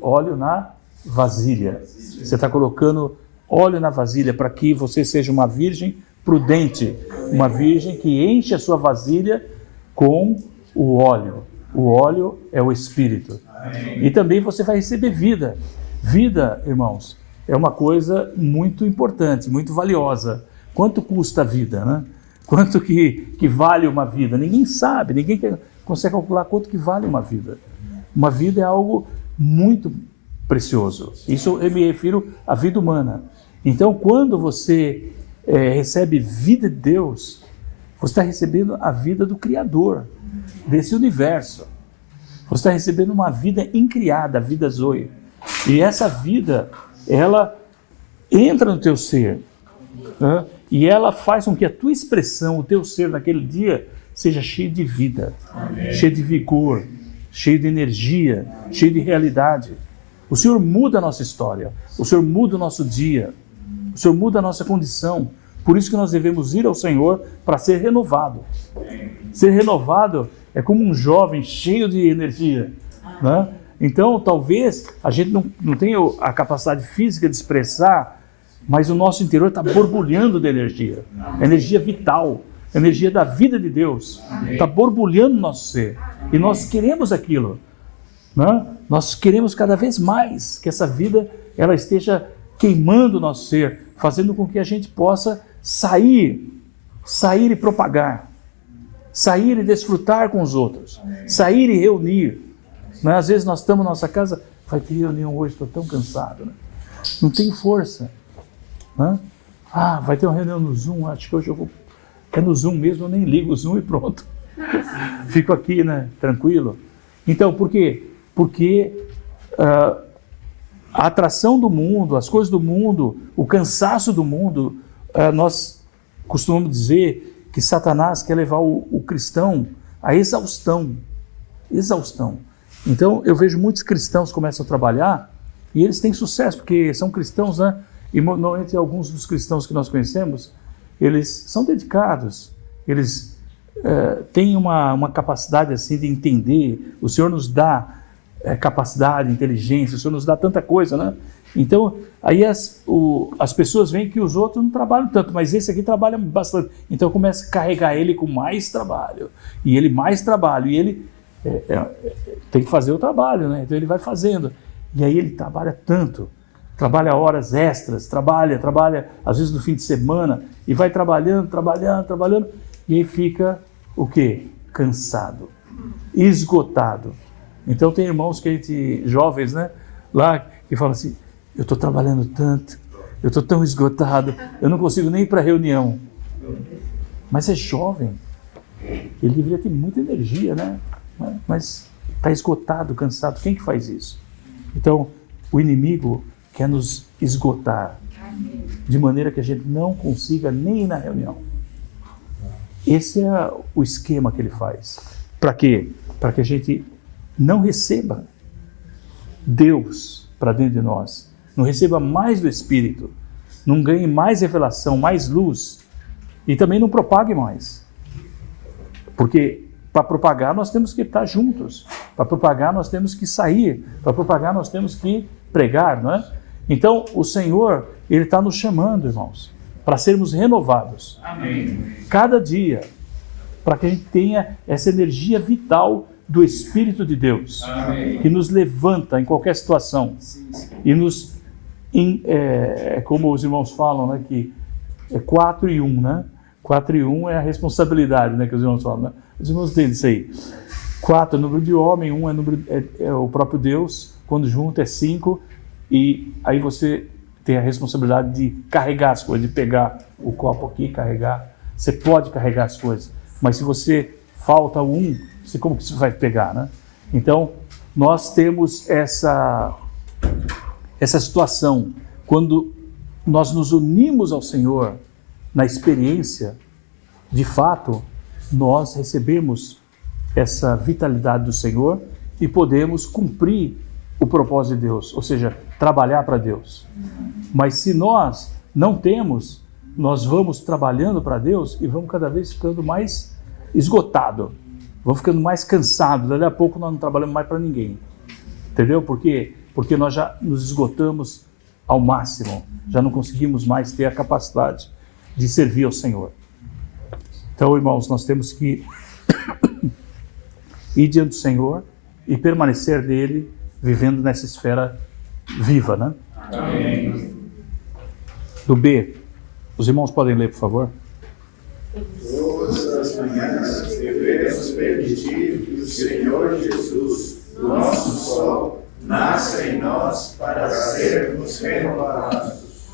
óleo na vasilha. Você está colocando óleo na vasilha para que você seja uma virgem prudente, uma virgem que enche a sua vasilha com o óleo. O óleo é o Espírito. E também você vai receber vida. Vida, irmãos, é uma coisa muito importante, muito valiosa. Quanto custa a vida, né? Quanto que vale uma vida? Ninguém sabe, ninguém consegue calcular quanto que vale uma vida. Uma vida é algo muito precioso. Isso eu me refiro à vida humana. Então, quando você recebe vida de Deus, você está recebendo a vida do Criador, desse universo. Você está recebendo uma vida incriada, a vida Zoe. E essa vida, ela entra no teu ser, né? E ela faz com que a tua expressão, o teu ser naquele dia, seja cheio de vida, cheio de vigor, cheio de energia, cheio de realidade. O Senhor muda a nossa história, o Senhor muda o nosso dia, o Senhor muda a nossa condição. Por isso que nós devemos ir ao Senhor para ser renovado. Ser renovado é como um jovem cheio de energia, né? Então, talvez a gente não tenha a capacidade física de expressar, mas o nosso interior está borbulhando de energia. Energia vital, energia da vida de Deus. Está borbulhando no nosso ser. E nós queremos aquilo, né? Nós queremos cada vez mais que essa vida ela esteja queimando o nosso ser, fazendo com que a gente possa sair e propagar, sair e desfrutar com os outros, sair e reunir. Né? Às vezes nós estamos na nossa casa, vai ter reunião hoje, estou tão cansado, né? Não tenho força. Né? Vai ter uma reunião no Zoom, acho que hoje eu vou... É no Zoom mesmo, eu nem ligo o Zoom e pronto. Fico aqui, né? Tranquilo. Então, por quê? Porque a atração do mundo, as coisas do mundo, o cansaço do mundo, nós costumamos dizer que Satanás quer levar o cristão à exaustão. Exaustão. Então, eu vejo muitos cristãos que começam a trabalhar e eles têm sucesso, porque são cristãos, né? E normalmente alguns dos cristãos que nós conhecemos, eles são dedicados, eles têm uma capacidade assim de entender. O Senhor nos dá capacidade, inteligência, o Senhor nos dá tanta coisa, né? Então, aí as pessoas veem que os outros não trabalham tanto, mas esse aqui trabalha bastante. Então, começa a carregar ele com mais trabalho, e ele mais trabalho, e ele tem que fazer o trabalho, né? Então, ele vai fazendo, e aí ele trabalha tanto, trabalha horas extras, trabalha, às vezes no fim de semana, e vai trabalhando, e aí fica o quê? Cansado, esgotado. Então, tem irmãos jovens, né? Lá, que falam assim, eu estou trabalhando tanto, eu estou tão esgotado, eu não consigo nem ir para a reunião. Mas é jovem, ele deveria ter muita energia, né? Mas está esgotado, cansado. Quem que faz isso? Então, o inimigo quer nos esgotar, de maneira que a gente não consiga nem ir na reunião. Esse é o esquema que ele faz. Para quê? Para que a gente não receba Deus para dentro de nós, não receba mais do Espírito, não ganhe mais revelação, mais luz, e também não propague mais. Porque para propagar nós temos que estar juntos, para propagar nós temos que sair, para propagar nós temos que pregar, não é? Então o Senhor, Ele está nos chamando, irmãos, para sermos renovados. Amém. Cada dia, para que a gente tenha essa energia vital do Espírito de Deus, Amém. Que nos levanta em qualquer situação e nos, como os irmãos falam, né, que é 4 e 1, né? 4 e 1 é a responsabilidade, né, que os irmãos falam, né? Os irmãos entendem isso aí. 4 é número de homem, 1 é o próprio Deus, quando junto é 5, e aí você tem a responsabilidade de carregar as coisas, de pegar o copo aqui e carregar. Você pode carregar as coisas, mas se você falta o 1, como que você vai pegar, né? Então, nós temos essa situação, quando nós nos unimos ao Senhor na experiência, de fato, nós recebemos essa vitalidade do Senhor e podemos cumprir o propósito de Deus, ou seja, trabalhar para Deus. Mas se nós não temos, nós vamos trabalhando para Deus e vamos cada vez ficando mais esgotado, vamos ficando mais cansados. Dali a pouco nós não trabalhamos mais para ninguém, entendeu? Por quê? Porque nós já nos esgotamos ao máximo, já não conseguimos mais ter a capacidade de servir ao Senhor. Então, irmãos, nós temos que ir diante do Senhor e permanecer nele, vivendo nessa esfera viva, né? Amém. Do B. Os irmãos podem ler, por favor? Todas as manhãs devemos permitir que o Senhor Jesus, nosso sol, nasça em nós para sermos renovados.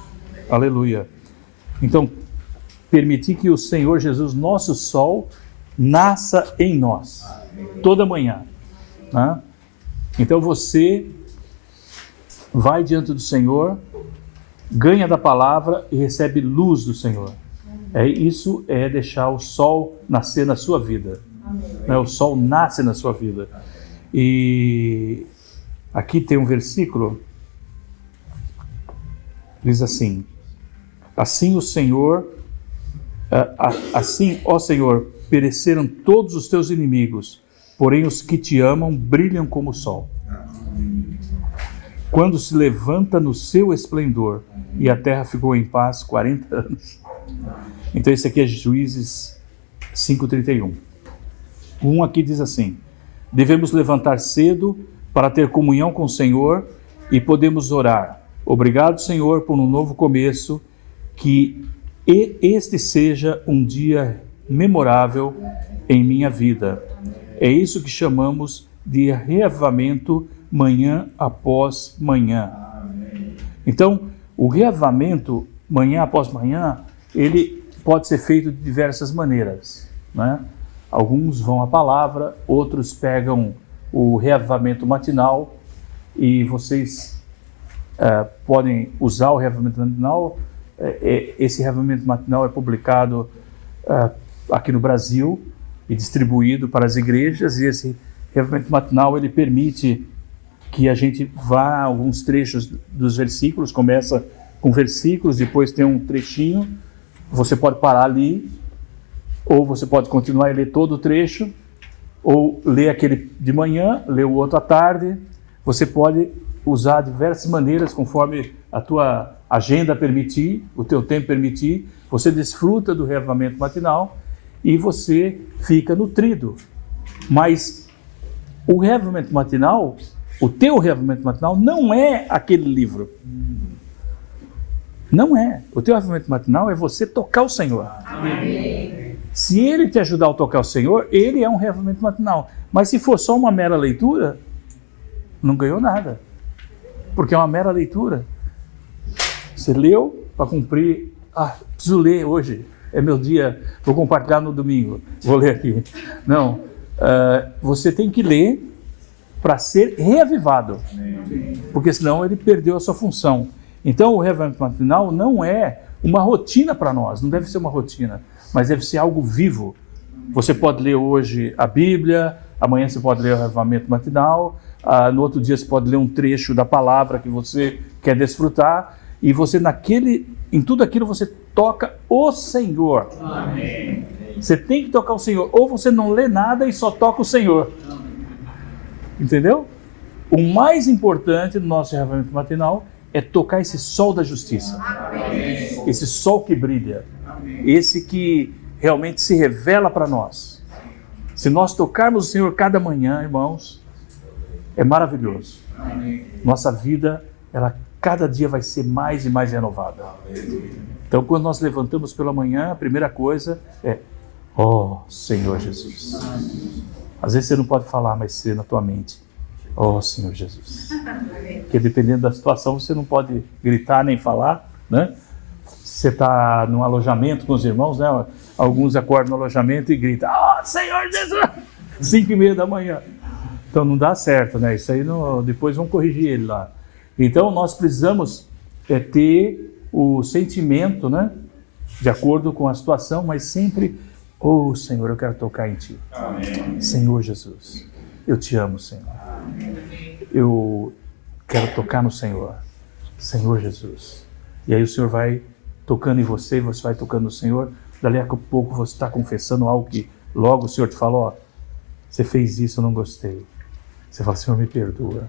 Aleluia. Então, permitir que o Senhor Jesus, nosso sol, nasça em nós. Toda manhã. Né? Então você vai diante do Senhor, ganha da palavra e recebe luz do Senhor. Isso é deixar o sol nascer na sua vida. Né? O sol nasce na sua vida. E aqui tem um versículo, diz assim: assim o Senhor, assim, ó Senhor, pereceram todos os teus inimigos, porém os que te amam brilham como o sol. Quando se levanta no seu esplendor, e a terra ficou em paz 40 anos. Então esse aqui é Juízes 5:31. Um aqui diz assim: devemos levantar cedo para ter comunhão com o Senhor e podemos orar. Obrigado, Senhor, por um novo começo, que este seja um dia memorável em minha vida. É isso que chamamos de reavivamento manhã após manhã. Então, o reavivamento manhã após manhã, ele pode ser feito de diversas maneiras, né? Alguns vão à palavra, outros pegam o reavivamento matinal, e vocês podem usar o reavivamento matinal. Esse reavivamento matinal é publicado aqui no Brasil e distribuído para as igrejas, e esse reavivamento matinal ele permite que a gente vá a alguns trechos dos versículos. Começa com versículos, depois tem um trechinho, você pode parar ali, ou você pode continuar e ler todo o trecho, ou ler aquele de manhã, ler o outro à tarde. Você pode usar diversas maneiras conforme a tua agenda permitir, o teu tempo permitir. Você desfruta do reavivamento matinal e você fica nutrido. Mas o reavivamento matinal, o teu reavivamento matinal não é aquele livro. Não é. O teu reavivamento matinal é você tocar o Senhor. Amém. Se ele te ajudar a tocar o Senhor, ele é um reavivamento matinal. Mas se for só uma mera leitura, não ganhou nada. Porque é uma mera leitura. Você leu para cumprir. Preciso ler hoje. É meu dia. Vou compartilhar no domingo. Vou ler aqui. Não. Você tem que ler para ser reavivado. Porque senão ele perdeu a sua função. Então o reavivamento matinal não é uma rotina para nós. Não deve ser uma rotina. Mas deve ser algo vivo. Você pode ler hoje a Bíblia. Amanhã você pode ler o reavivamento matinal. No outro dia você pode ler um trecho da palavra que você quer desfrutar. E você em tudo aquilo você toca o Senhor. Amém. Você tem que tocar o Senhor. Ou você não lê nada e só toca o Senhor. Entendeu? O mais importante no nosso reavivamento matinal é tocar esse sol da justiça. Amém. Esse sol que brilha. Amém. Esse que realmente se revela para nós. Se nós tocarmos o Senhor cada manhã, irmãos, é maravilhoso. Amém. Nossa vida, ela cada dia vai ser mais e mais renovada. Então, quando nós levantamos pela manhã, a primeira coisa é: ó Senhor Jesus. Às vezes você não pode falar, mas ser na tua mente: ó Senhor Jesus. Porque dependendo da situação, você não pode gritar nem falar, né? Você está num alojamento com os irmãos, né? Alguns acordam no alojamento e gritam: ó Senhor Jesus! 5:30 da manhã. Então não dá certo, né? Isso aí depois vão corrigir ele lá. Então nós precisamos ter o sentimento, né? De acordo com a situação, mas sempre: oh Senhor, eu quero tocar em Ti. Amém. Senhor Jesus, eu te amo, Senhor. Eu quero tocar no Senhor. Senhor Jesus. E aí o Senhor vai tocando em você, você vai tocando no Senhor. Dali a pouco você está confessando algo que logo o Senhor te falou: ó, você fez isso, eu não gostei. Você fala: Senhor, me perdoa.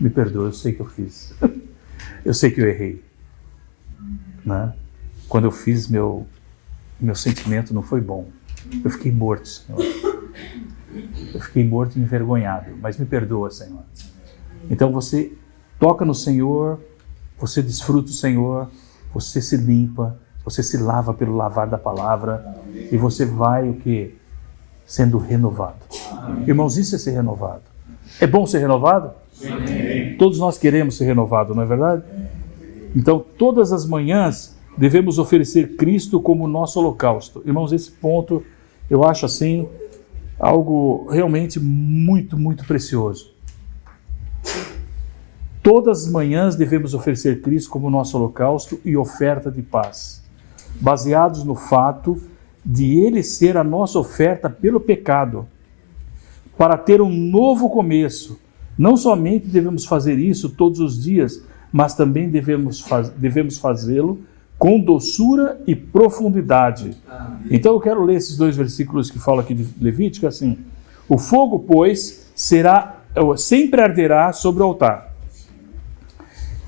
Me perdoa, eu sei que eu fiz. Eu sei que eu errei. Né? Quando eu fiz, meu sentimento não foi bom. Eu fiquei morto, Senhor. Eu fiquei morto e envergonhado. Mas me perdoa, Senhor. Então você toca no Senhor, você desfruta o Senhor, você se limpa, você se lava pelo lavar da palavra e você vai o quê? Sendo renovado. Irmãos, isso é ser renovado. É bom ser renovado? Sim. Todos nós queremos ser renovados, não é verdade? Então, todas as manhãs devemos oferecer Cristo como nosso holocausto. Irmãos, esse ponto eu acho assim algo realmente muito, muito precioso. Todas as manhãs devemos oferecer Cristo como nosso holocausto e oferta de paz, baseados no fato de Ele ser a nossa oferta pelo pecado, para ter um novo começo. Não somente devemos fazer isso todos os dias, mas também devemos fazê-lo com doçura e profundidade. Então eu quero ler esses 2 versículos que falam aqui de Levítico, assim: o fogo, pois, sempre arderá sobre o altar.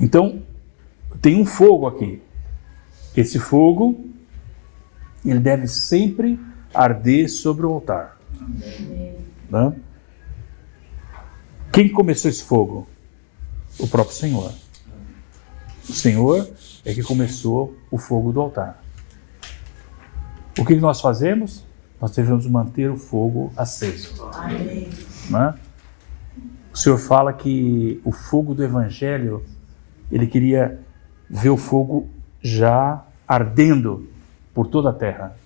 Então, tem um fogo aqui. Esse fogo, ele deve sempre arder sobre o altar. Né? Quem começou esse fogo? O próprio Senhor. O Senhor é que começou o fogo do altar. O que nós fazemos? Nós devemos manter o fogo aceso. Né? O Senhor fala que o fogo do Evangelho, Ele queria ver o fogo já ardendo por toda a terra.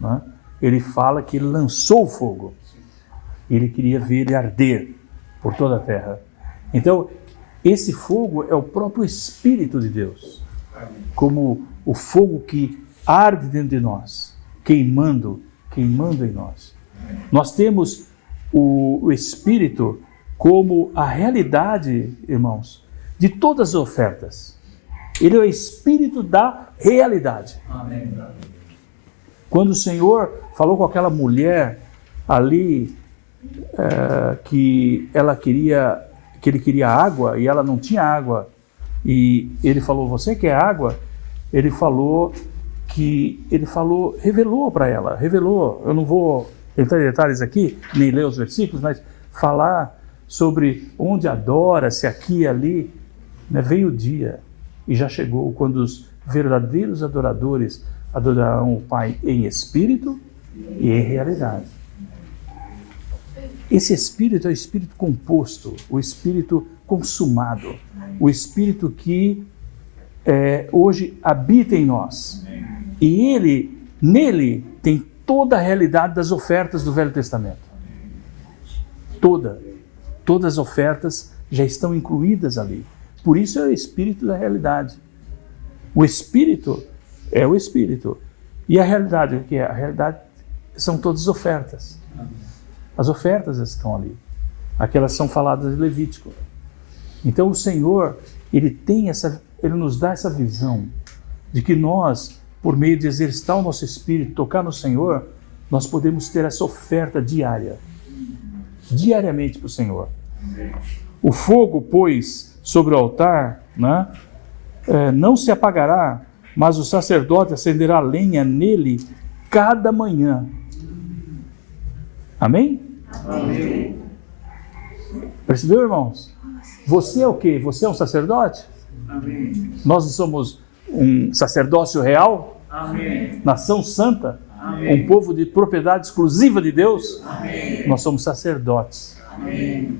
Né? Ele fala que Ele lançou o fogo. Ele queria ver ele arder por toda a terra. Então, esse fogo é o próprio Espírito de Deus, como o fogo que arde dentro de nós, queimando em nós. Nós temos o Espírito como a realidade, irmãos, de todas as ofertas. Ele é o Espírito da realidade. Amém. Quando o Senhor falou com aquela mulher ali, que ele queria água e ela não tinha água, e ele falou: você quer água? Revelou para ela, eu não vou entrar em detalhes aqui, nem ler os versículos, mas falar sobre onde adora, se aqui e ali, né? Veio o dia, e já chegou, quando os verdadeiros adoradores adorarão o Pai em espírito e em realidade. Esse espírito é o espírito composto, o espírito consumado, o espírito que hoje habita em nós. E nele tem toda a realidade das ofertas do Velho Testamento. Todas as ofertas já estão incluídas ali. Por isso é o espírito da realidade. O espírito é o espírito. E a realidade, o que é? A realidade são todas as ofertas. As ofertas estão ali. Aquelas são faladas em Levítico. Então o Senhor, Ele nos dá essa visão de que nós, por meio de exercitar o nosso espírito, tocar no Senhor, nós podemos ter essa oferta diariamente para o Senhor. O fogo, pois, sobre o altar, né, não se apagará, mas o sacerdote acenderá lenha nele cada manhã. Amém? Amém. Percebeu, irmãos? Você é o quê? Você é um sacerdote? Amém. Nós não somos um sacerdócio real? Amém. Nação santa? Amém. Um povo de propriedade exclusiva de Deus? Amém. Nós somos sacerdotes. Amém.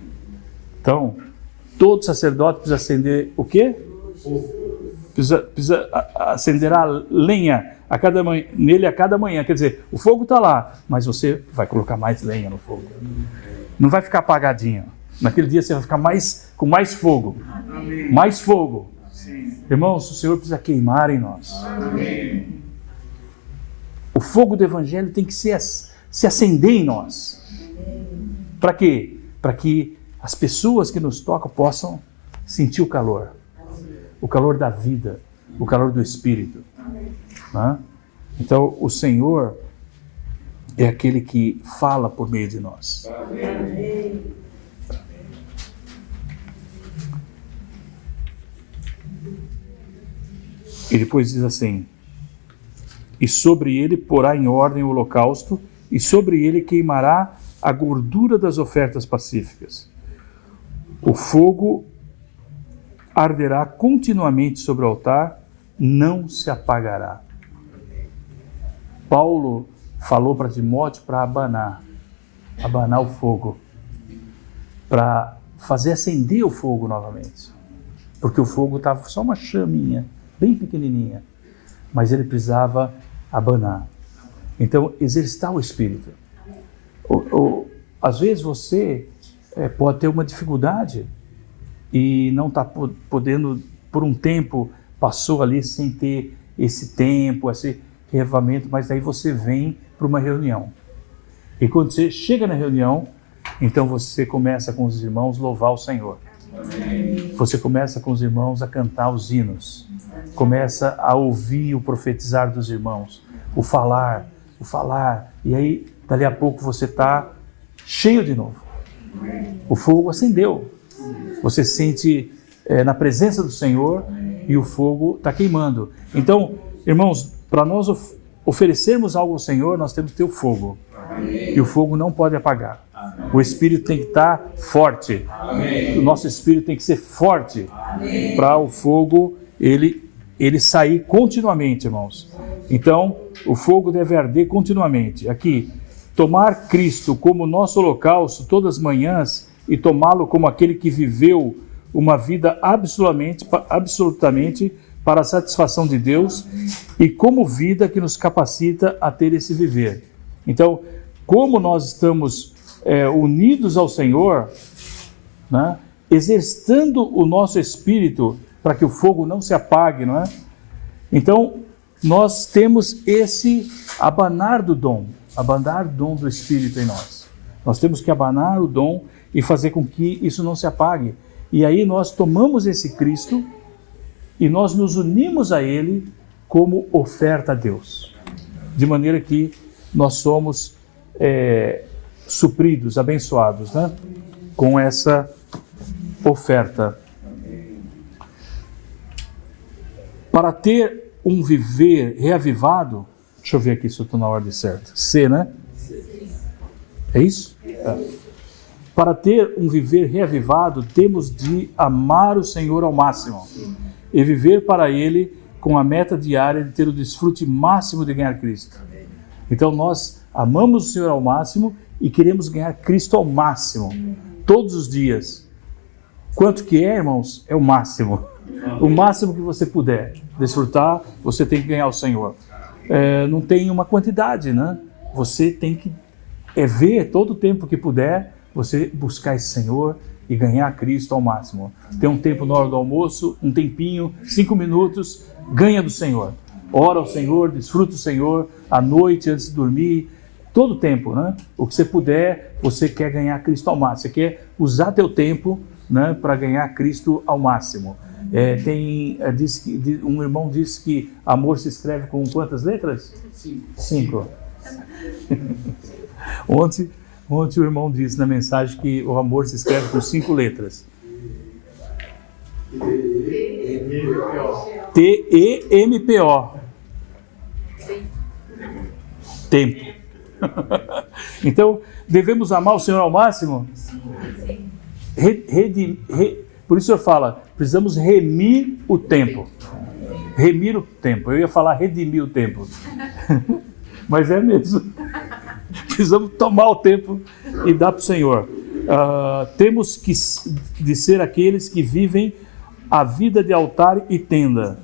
Então, todo sacerdote precisa acender o quê? Precisa acender a lenha nele a cada manhã. Quer dizer, o fogo está lá, mas você vai colocar mais lenha no fogo. Não vai ficar apagadinho. Naquele dia você vai ficar com mais fogo. Amém. Mais fogo. Sim. Irmãos, o Senhor precisa queimar em nós. Amém. O fogo do Evangelho tem que se acender em nós. Para quê? Para que as pessoas que nos tocam possam sentir o calor da vida, o calor do Espírito. Né? Então, o Senhor é aquele que fala por meio de nós. Amém. E depois diz assim: e sobre ele porá em ordem o holocausto, e sobre ele queimará a gordura das ofertas pacíficas. O fogo arderá continuamente sobre o altar, não se apagará. Paulo falou para Timóteo para abanar o fogo, para fazer acender o fogo novamente, porque o fogo estava só uma chaminha, bem pequenininha, mas ele precisava abanar. Então, exercitar o Espírito. Às vezes você pode ter uma dificuldade e não está podendo, por um tempo, passou ali sem ter esse tempo, esse reavivamento, mas daí você vem para uma reunião. E quando você chega na reunião, então você começa com os irmãos a louvar o Senhor. Amém. Você começa com os irmãos a cantar os hinos. Começa a ouvir o profetizar dos irmãos, o falar. E aí, dali a pouco, você está cheio de novo. O fogo acendeu. Você sente na presença do Senhor e o fogo está queimando. Então, irmãos, para nós oferecermos algo ao Senhor, nós temos que ter o fogo. Amém. E o fogo não pode apagar. Amém. O Espírito tem que estar forte. Amém. O nosso Espírito tem que ser forte para o fogo ele sair continuamente, irmãos. Então, o fogo deve arder continuamente. Aqui, tomar Cristo como nosso holocausto todas as manhãs e tomá-lo como aquele que viveu uma vida absolutamente para a satisfação de Deus e como vida que nos capacita a ter esse viver. Então, como nós estamos unidos ao Senhor, né, exercitando o nosso espírito para que o fogo não se apague, não é? Então, nós temos esse abanar do dom do Espírito em nós. Nós temos que abanar o dom e fazer com que isso não se apague. E aí nós tomamos esse Cristo e nós nos unimos a Ele como oferta a Deus. De maneira que nós somos supridos, abençoados, né? Com essa oferta. Para ter um viver reavivado, deixa eu ver aqui se eu estou na ordem certa. C, né? É isso? Para ter um viver reavivado, temos de amar o Senhor ao máximo e viver para Ele com a meta diária de ter o desfrute máximo de ganhar Cristo. Então nós amamos o Senhor ao máximo e queremos ganhar Cristo ao máximo, todos os dias. Quanto que é, irmãos? É o máximo. O máximo que você puder desfrutar, você tem que ganhar o Senhor. Não tem uma quantidade, né? Você tem que ver todo o tempo que puder, você buscar esse Senhor e ganhar Cristo ao máximo. Tem um tempo na hora do almoço, um tempinho, 5 minutos, ganha do Senhor. Ora ao Senhor, desfruta o Senhor, à noite, antes de dormir, todo o tempo, né? O que você puder, você quer ganhar Cristo ao máximo. Você quer usar teu tempo, né, para ganhar Cristo ao máximo. Um irmão disse que amor se escreve com quantas letras? 5. Ontem o irmão disse na mensagem que o amor se escreve com 5 letras. T-E-M-P-O. Tempo. Então, devemos amar o Senhor ao máximo? Por isso eu falo, precisamos remir o tempo. Remir o tempo. Eu ia falar redimir o tempo. Mas é mesmo. Precisamos tomar o tempo e dar para o Senhor. Temos de ser aqueles que vivem a vida de altar e tenda.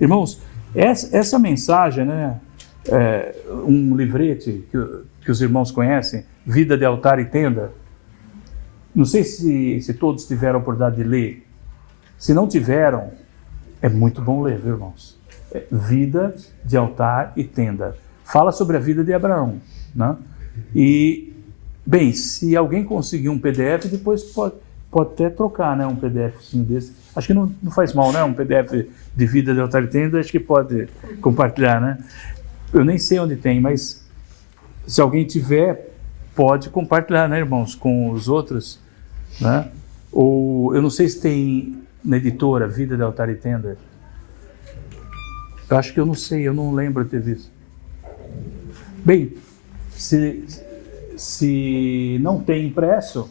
Irmãos, essa mensagem, né, um livrete que os irmãos conhecem, Vida de Altar e Tenda. Não sei se todos tiveram a oportunidade de ler. Se não tiveram, é muito bom ler, viu, irmãos? Vida de Altar e Tenda. Fala sobre a vida de Abraão, né? E, bem, se alguém conseguir um PDF, depois pode até trocar, né, um PDFzinho desse. Acho que não faz mal, né? Um PDF de Vida de Altar e Tenda, acho que pode compartilhar, né? Eu nem sei onde tem, mas se alguém tiver, pode compartilhar, né, irmãos, com os outros, né? Ou eu não sei se tem na editora Vida de Altar e Tenda. Eu acho que eu não sei, eu não lembro de ter visto. Bem, se não tem impresso,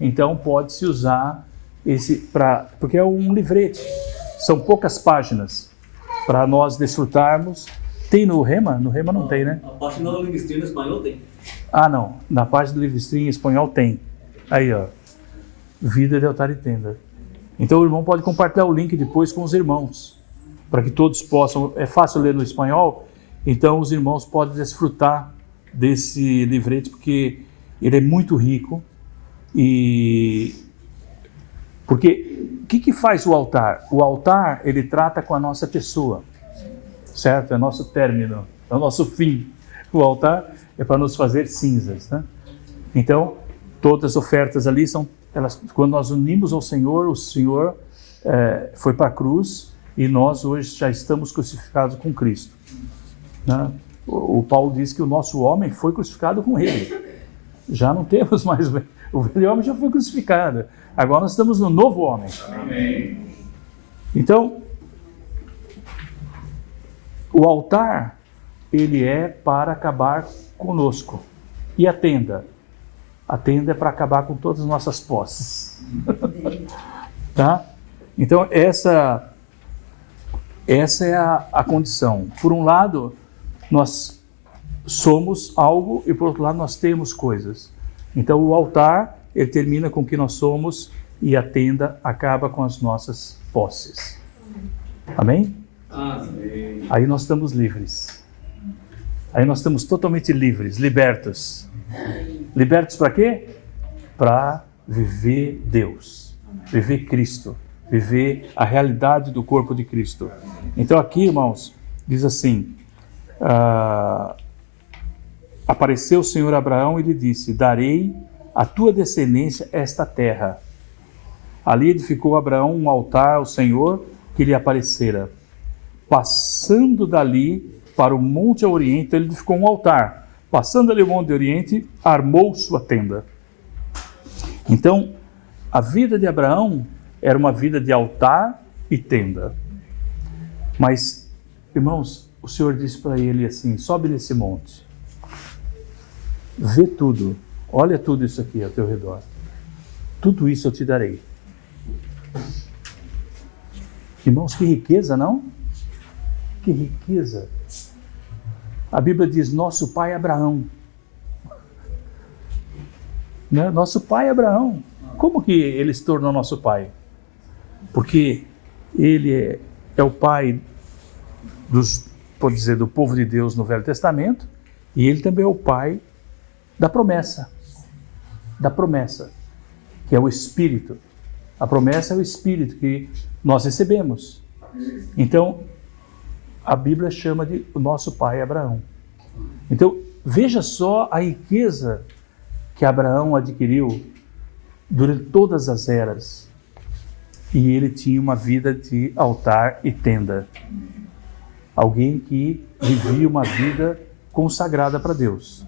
então pode-se usar esse porque é um livrete, são poucas páginas. para nós desfrutarmos. Tem no Rema? No Rema não tem, né? A página do Livre Stream no espanhol tem. Ah, não. Na página do Livre Stream em espanhol tem. Aí, ó. Vida de altar e tenda. Então o irmão pode compartilhar o link depois com os irmãos, para que todos possam. É fácil ler no espanhol, então os irmãos podem desfrutar desse livrete, porque ele é muito rico. E porque o que faz o altar? O altar, ele trata com a nossa pessoa, certo? É nosso término, é o nosso fim. O altar é para nos fazer cinzas, né? Então, todas as ofertas ali são, quando nós unimos ao Senhor, o Senhor foi para a cruz e nós hoje já estamos crucificados com Cristo, né? O Paulo diz que o nosso homem foi crucificado com ele. Já não temos mais, o velho homem já foi crucificado. Agora nós estamos no novo homem. Amém. Então, o altar, ele é para acabar conosco. E a tenda? A tenda é para acabar com todas as nossas posses. Tá? Então, essa é a condição. Por um lado, nós somos algo e por outro lado nós temos coisas. Então o altar, ele termina com o que nós somos e a tenda acaba com as nossas posses. Amém? Amém. Aí nós estamos livres. Aí nós estamos totalmente livres, libertos. Libertos para quê? Para viver Deus, viver Cristo, viver a realidade do corpo de Cristo. Então aqui, irmãos, diz assim, apareceu o Senhor a Abraão e lhe disse: darei à tua descendência esta terra. Ali edificou Abraão um altar ao Senhor que lhe aparecera. Passando dali para o monte ao oriente, ele edificou um altar. Passando ali o monte ao oriente, armou sua tenda. Então, a vida de Abraão era uma vida de altar e tenda. Mas, irmãos, o Senhor disse para ele assim: sobe nesse monte, vê tudo, olha tudo isso aqui ao teu redor, tudo isso eu te darei. Irmãos, que riqueza, não? Que riqueza! A Bíblia diz: nosso pai Abraão, né? Nosso pai Abraão. Como que ele se tornou nosso pai? Porque ele é o pai pode dizer, do povo de Deus no Velho Testamento, e ele também é o pai da promessa, que é o Espírito. A promessa é o Espírito que nós recebemos. Então, a Bíblia chama de o nosso pai Abraão. Então, veja só a riqueza que Abraão adquiriu durante todas as eras. E ele tinha uma vida de altar e tenda. Alguém que vivia uma vida consagrada para Deus.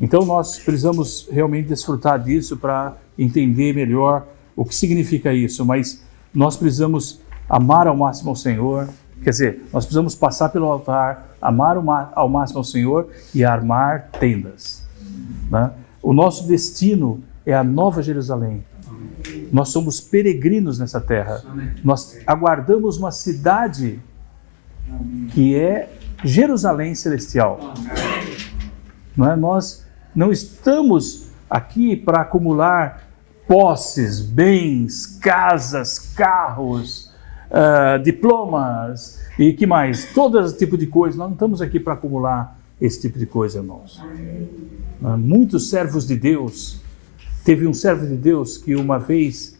Então nós precisamos realmente desfrutar disso para entender melhor o que significa isso, mas nós precisamos amar ao máximo ao Senhor, quer dizer, nós precisamos passar pelo altar, amar ao máximo ao Senhor e armar tendas, né? O nosso destino é a Nova Jerusalém. Nós somos peregrinos nessa terra. Nós aguardamos uma cidade que é Jerusalém celestial. Não é? Nós não estamos aqui para acumular posses, bens, casas, carros, diplomas e que mais? Todo esse tipo de coisa. Nós não estamos aqui para acumular esse tipo de coisa, irmãos. Muitos servos de Deus. Teve um servo de Deus que uma vez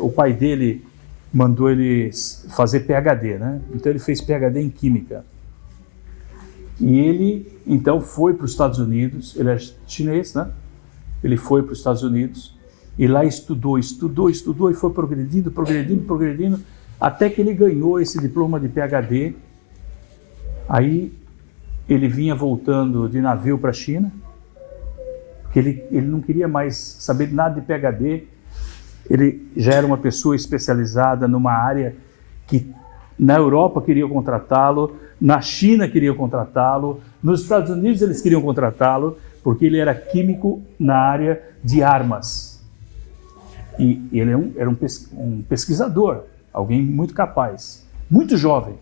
o pai dele mandou ele fazer PhD, né? Então ele fez PhD em Química. E ele, então, foi para os Estados Unidos, ele é chinês, né? Ele foi para os Estados Unidos e lá estudou e foi progredindo, até que ele ganhou esse diploma de PhD. Aí ele vinha voltando de navio para a China, porque ele não queria mais saber nada de PhD. Ele já era uma pessoa especializada numa área que na Europa queriam contratá-lo, na China queriam contratá-lo, nos Estados Unidos eles queriam contratá-lo, porque ele era químico na área de armas. E ele era um pesquisador. alguém muito capaz, muito jovem.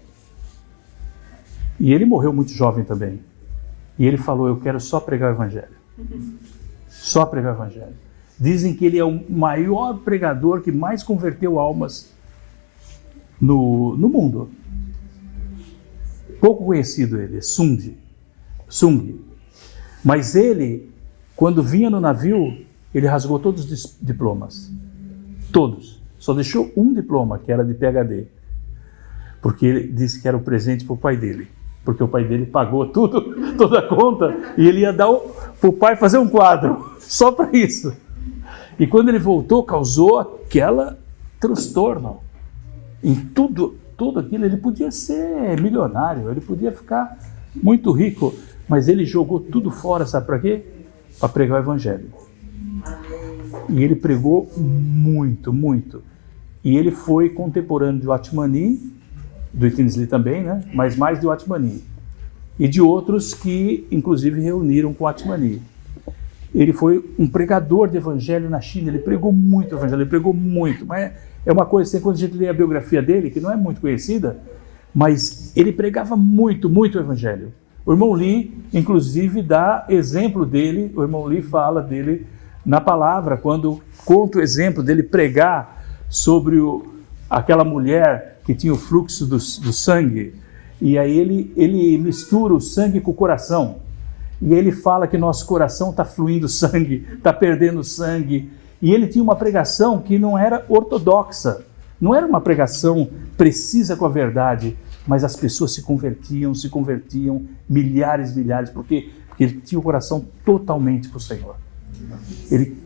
E ele morreu muito jovem também. E ele falou, eu quero só pregar o evangelho. Só pregar o evangelho. Dizem que ele é o maior pregador que mais converteu almas no mundo. Pouco conhecido ele, Sung. Mas ele, quando vinha no navio, ele rasgou todos os diplomas. Todos. Só deixou um diploma, que era de PhD. Porque ele disse que era o presente para o pai dele. Porque o pai dele pagou tudo, toda a conta, e ele ia dar para o pai fazer um quadro, só para isso. E quando ele voltou, causou aquela transtorno. Em tudo aquilo, ele podia ser milionário, ele podia ficar muito rico, mas ele jogou tudo fora, sabe para quê? Para pregar o evangelho. E ele pregou muito, muito. E ele foi contemporâneo de Watmani, do Tinsley também, né? Mas mais de Watmani. E de outros que, inclusive, reuniram com Watmani. Ele foi um pregador de evangelho na China, ele pregou muito evangelho, ele pregou muito. Mas é uma coisa assim, quando a gente lê a biografia dele, que não é muito conhecida, mas ele pregava muito, muito evangelho. O irmão Lee, inclusive, dá exemplo dele, o irmão Lee fala dele na palavra, quando conta o exemplo dele pregar sobre aquela mulher que tinha o fluxo do sangue, e aí ele mistura o sangue com o coração, e ele fala que nosso coração está fluindo sangue, está perdendo sangue, e ele tinha uma pregação que não era ortodoxa, não era uma pregação precisa com a verdade, mas as pessoas se convertiam, milhares, porque ele tinha o coração totalmente para o Senhor.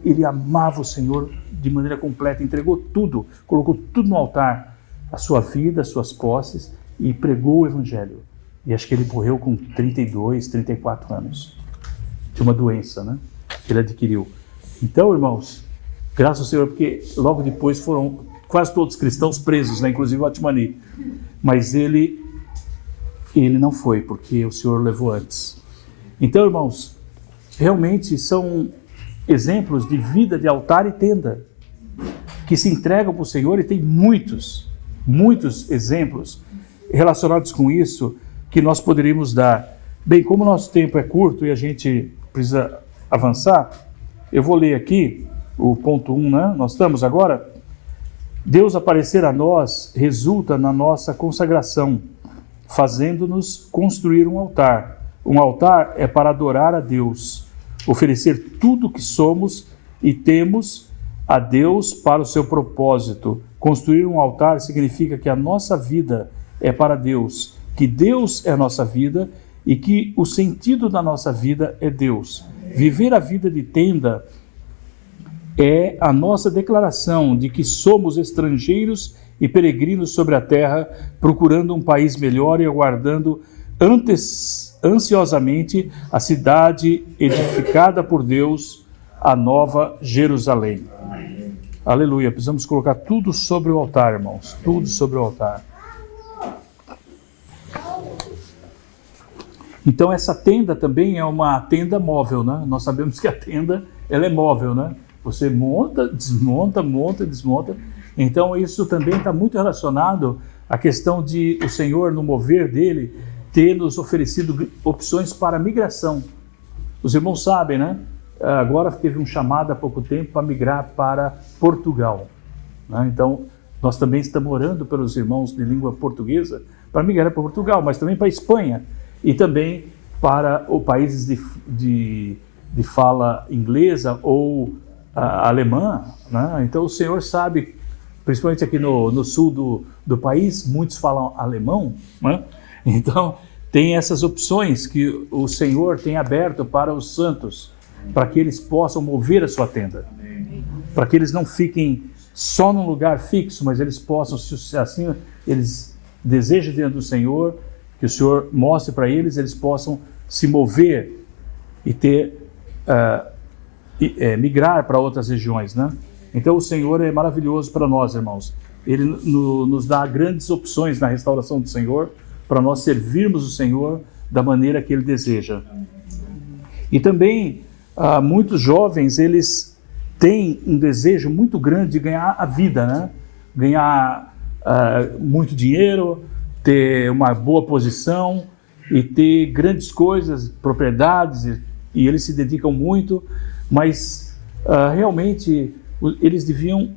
Ele amava o Senhor de maneira completa, entregou tudo, colocou tudo no altar, a sua vida, as suas posses, e pregou o evangelho. E acho que ele morreu com 32, 34 anos. De uma doença, né? Que ele adquiriu. Então, irmãos, graças ao Senhor, porque logo depois foram quase todos cristãos presos, né? Inclusive o Watmani. Mas ele não foi, porque o Senhor levou antes. Então, irmãos, realmente são exemplos de vida de altar e tenda, que se entregam para o Senhor, e tem muitos exemplos relacionados com isso que nós poderíamos dar. Bem, como o nosso tempo é curto e a gente precisa avançar, eu vou ler aqui o ponto 1, né? Nós estamos agora. Deus aparecer a nós resulta na nossa consagração, fazendo-nos construir um altar. Um altar é para adorar a Deus, oferecer tudo o que somos e temos a Deus para o seu propósito. Construir um altar significa que a nossa vida é para Deus, que Deus é a nossa vida e que o sentido da nossa vida é Deus. Viver a vida de tenda é a nossa declaração de que somos estrangeiros e peregrinos sobre a terra, procurando um país melhor e aguardando ansiosamente a cidade edificada por Deus, a nova Jerusalém. Aleluia, precisamos colocar tudo sobre o altar, irmãos, tudo sobre o altar. Então essa tenda também é uma tenda móvel, né? Nós sabemos que a tenda, ela é móvel, né? Você monta, desmonta, monta, desmonta. Então isso também está muito relacionado à questão de o Senhor, no mover dele, ter nos oferecido opções para migração. Os irmãos sabem, né? Agora teve um chamado há pouco tempo para migrar para Portugal, né? Então nós também estamos orando pelos irmãos de língua portuguesa para migrar para Portugal, mas também para a Espanha e também para os países de fala inglesa ou alemã, né? Então o Senhor sabe, principalmente aqui no sul do país, muitos falam alemão, né? Então tem essas opções que o Senhor tem aberto para os santos, para que eles possam mover a sua tenda, para que eles não fiquem só num lugar fixo, mas eles possam, se assim eles desejam diante do Senhor, que o Senhor mostre para eles, eles possam se mover e ter migrar para outras regiões, né? Então o Senhor é maravilhoso para nós, irmãos. Ele nos dá grandes opções na restauração do Senhor, para nós servirmos o Senhor da maneira que Ele deseja. E também muitos jovens, eles têm um desejo muito grande de ganhar a vida, né? Ganhar muito dinheiro, ter uma boa posição e ter grandes coisas, propriedades, e eles se dedicam muito, mas realmente eles deviam,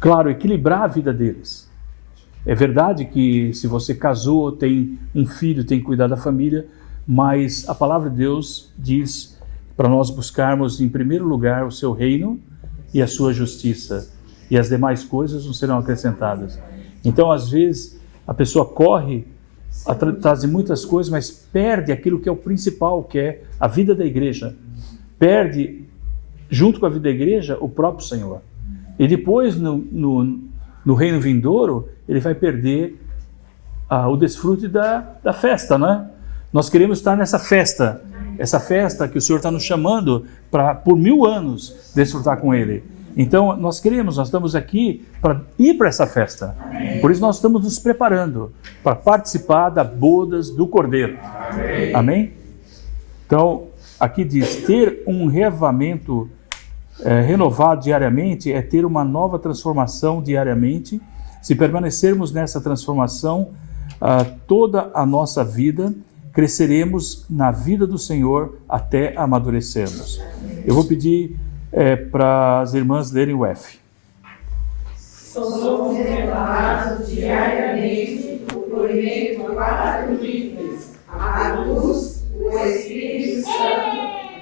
claro, equilibrar a vida deles. É verdade que se você casou, tem um filho, tem que cuidar da família, mas a palavra de Deus diz para nós buscarmos em primeiro lugar o seu reino e a sua justiça, e as demais coisas não serão acrescentadas. Então, às vezes, a pessoa corre atrás de muitas coisas, mas perde aquilo que é o principal, que é a vida da igreja. Perde, junto com a vida da igreja, o próprio Senhor. E depois, no reino vindouro, ele vai perder o desfrute da festa, né? Nós queremos estar nessa festa, essa festa que o Senhor está nos chamando para, por 1000 anos, desfrutar com Ele. Então, nós estamos aqui para ir para essa festa. Amém. Por isso, nós estamos nos preparando para participar das bodas do Cordeiro. Amém? Amém? Então, aqui diz, ter um reavamento renovado diariamente é ter uma nova transformação diariamente. Se permanecermos nessa transformação toda a nossa vida, cresceremos na vida do Senhor até amadurecermos. Eu vou pedir para as irmãs lerem o F. Somos renovados diariamente por meio de 4 níveis: a luz, o Espírito Santo,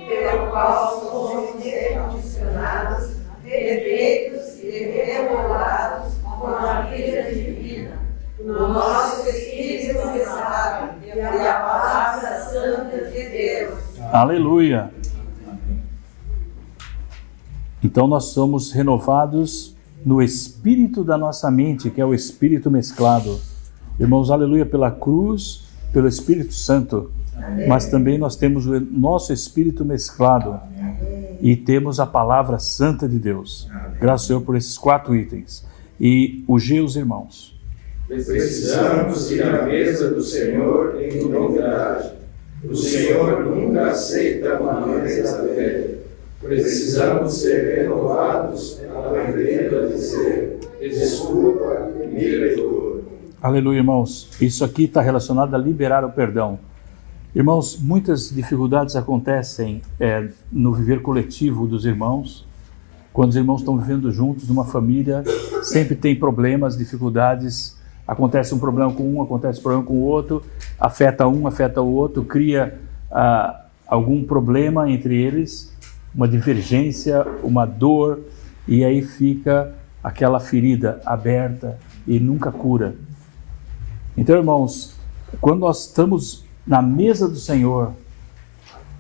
pelo qual somos recondicionados, refeitos e renovados com a vida divina, no nosso Espírito Santo e a palavra santa de Deus. Aleluia! Então nós somos renovados no espírito da nossa mente, que é o espírito mesclado. Irmãos, aleluia, pela cruz, pelo Espírito Santo. Amém. Mas também nós temos o nosso espírito mesclado. Amém. E temos a palavra santa de Deus. Amém. Graças ao Senhor por esses 4 itens. E o G, os irmãos. Precisamos ir à mesa do Senhor em novidade. O Senhor nunca aceita uma mesa velha. Precisamos ser renovados, aprendendo a dizer desculpa e me perdoa. Aleluia, irmãos. Isso aqui está relacionado a liberar o perdão. Irmãos, muitas dificuldades acontecem no viver coletivo dos irmãos. Quando os irmãos estão vivendo juntos numa família, sempre tem problemas, dificuldades. Acontece um problema com um, acontece um problema com o outro, afeta um, afeta o outro, cria algum problema entre eles, uma divergência, uma dor, e aí fica aquela ferida aberta e nunca cura. Então, irmãos, quando nós estamos na mesa do Senhor,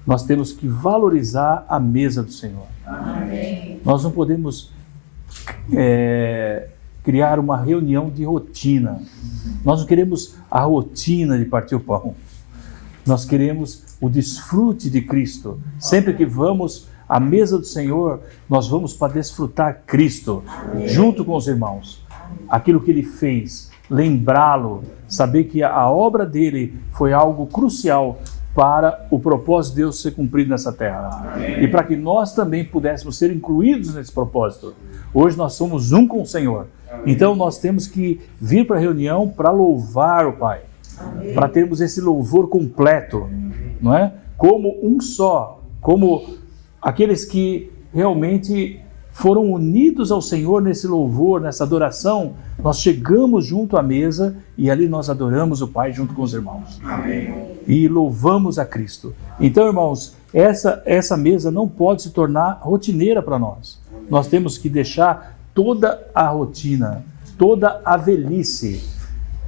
nós temos que valorizar a mesa do Senhor. Amém. Nós não podemos criar uma reunião de rotina. Nós não queremos a rotina de partir o pão. Nós queremos o desfrute de Cristo. Sempre que vamos à mesa do Senhor, nós vamos para desfrutar Cristo. Amém. Junto com os irmãos. Aquilo que Ele fez, lembrá-lo, saber que a obra dele foi algo crucial para o propósito de Deus ser cumprido nessa terra. Amém. E para que nós também pudéssemos ser incluídos nesse propósito. Hoje nós somos um com o Senhor. Amém. Então nós temos que vir para a reunião para louvar o Pai. Amém. Para termos esse louvor completo, não é? Como um só, como aqueles que realmente foram unidos ao Senhor nesse louvor, nessa adoração. Nós chegamos junto à mesa e ali nós adoramos o Pai junto com os irmãos. Amém. E louvamos a Cristo. Então, irmãos, essa mesa não pode se tornar rotineira para nós. Nós temos que deixar toda a rotina, toda a velhice.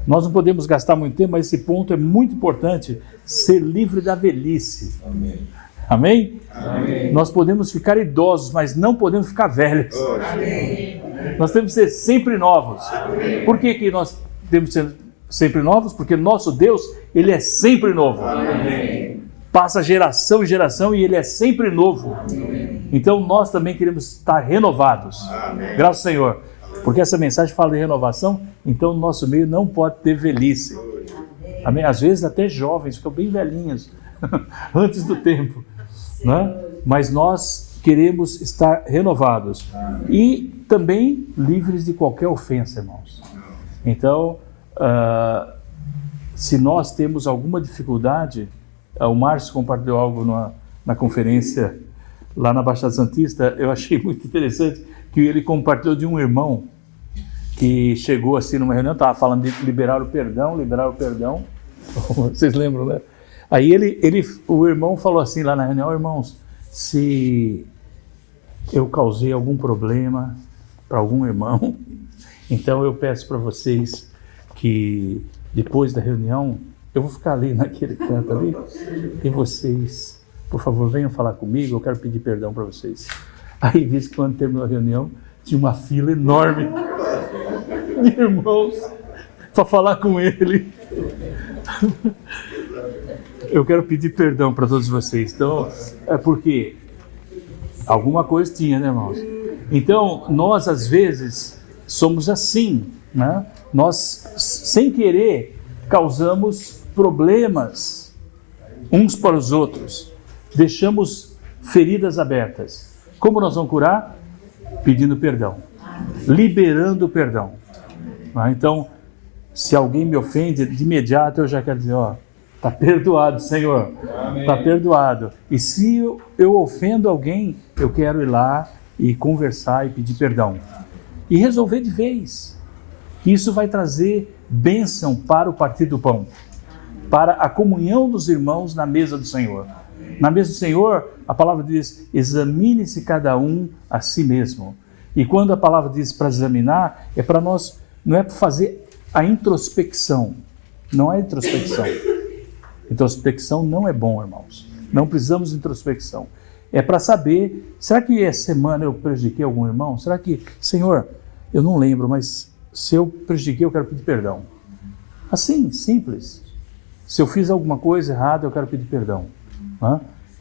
Nós não podemos gastar muito tempo, mas esse ponto é muito importante, ser livre da velhice. Amém. Amém? Amém? Nós podemos ficar idosos, mas não podemos ficar velhos. Amém. Nós temos que ser sempre novos. Amém. Por que nós temos que ser sempre novos? Porque nosso Deus, Ele é sempre novo. Amém. Passa geração em geração e Ele é sempre novo. Amém. Então nós também queremos estar renovados. Amém. Graças ao Senhor. Porque essa mensagem fala de renovação, então no nosso meio não pode ter velhice. Amém? Às vezes até jovens ficam bem velhinhos, antes do tempo. Né? Mas nós queremos estar renovados. E também livres de qualquer ofensa, irmãos. Então, se nós temos alguma dificuldade, o Márcio compartilhou algo na conferência lá na Baixada Santista, eu achei muito interessante que ele compartilhou de um irmão que chegou assim numa reunião, estava falando de liberar o perdão, vocês lembram, né? Aí o irmão falou assim lá na reunião: irmãos, se eu causei algum problema para algum irmão, então eu peço para vocês que depois da reunião, eu vou ficar ali naquele canto ali, e vocês, por favor, venham falar comigo, eu quero pedir perdão para vocês. Aí disse que quando terminou a reunião, tinha uma fila enorme de irmãos para falar com ele. Eu quero pedir perdão para todos vocês. Então, é porque alguma coisa tinha, né, irmãos? Então, nós às vezes somos assim, né? Nós, sem querer, causamos problemas uns para os outros. Deixamos feridas abertas. Como nós vamos curar? Pedindo perdão. Liberando o perdão. Então, se alguém me ofende, de imediato eu já quero dizer, está perdoado, Senhor. Está perdoado. E se eu ofendo alguém, eu quero ir lá e conversar e pedir perdão. E resolver de vez. Isso vai trazer bênção para o partir do pão, para a comunhão dos irmãos na mesa do Senhor. Na mesa do Senhor, a palavra diz, examine-se cada um a si mesmo. E quando a palavra diz para examinar, é para nós, não é para fazer a introspecção. Não é introspecção. Introspecção não é bom, irmãos. Não precisamos de introspecção. É para saber, será que essa semana eu prejudiquei algum irmão? Será que, Senhor, eu não lembro, mas se eu prejudiquei, eu quero pedir perdão. Assim, simples. Se eu fiz alguma coisa errada, eu quero pedir perdão.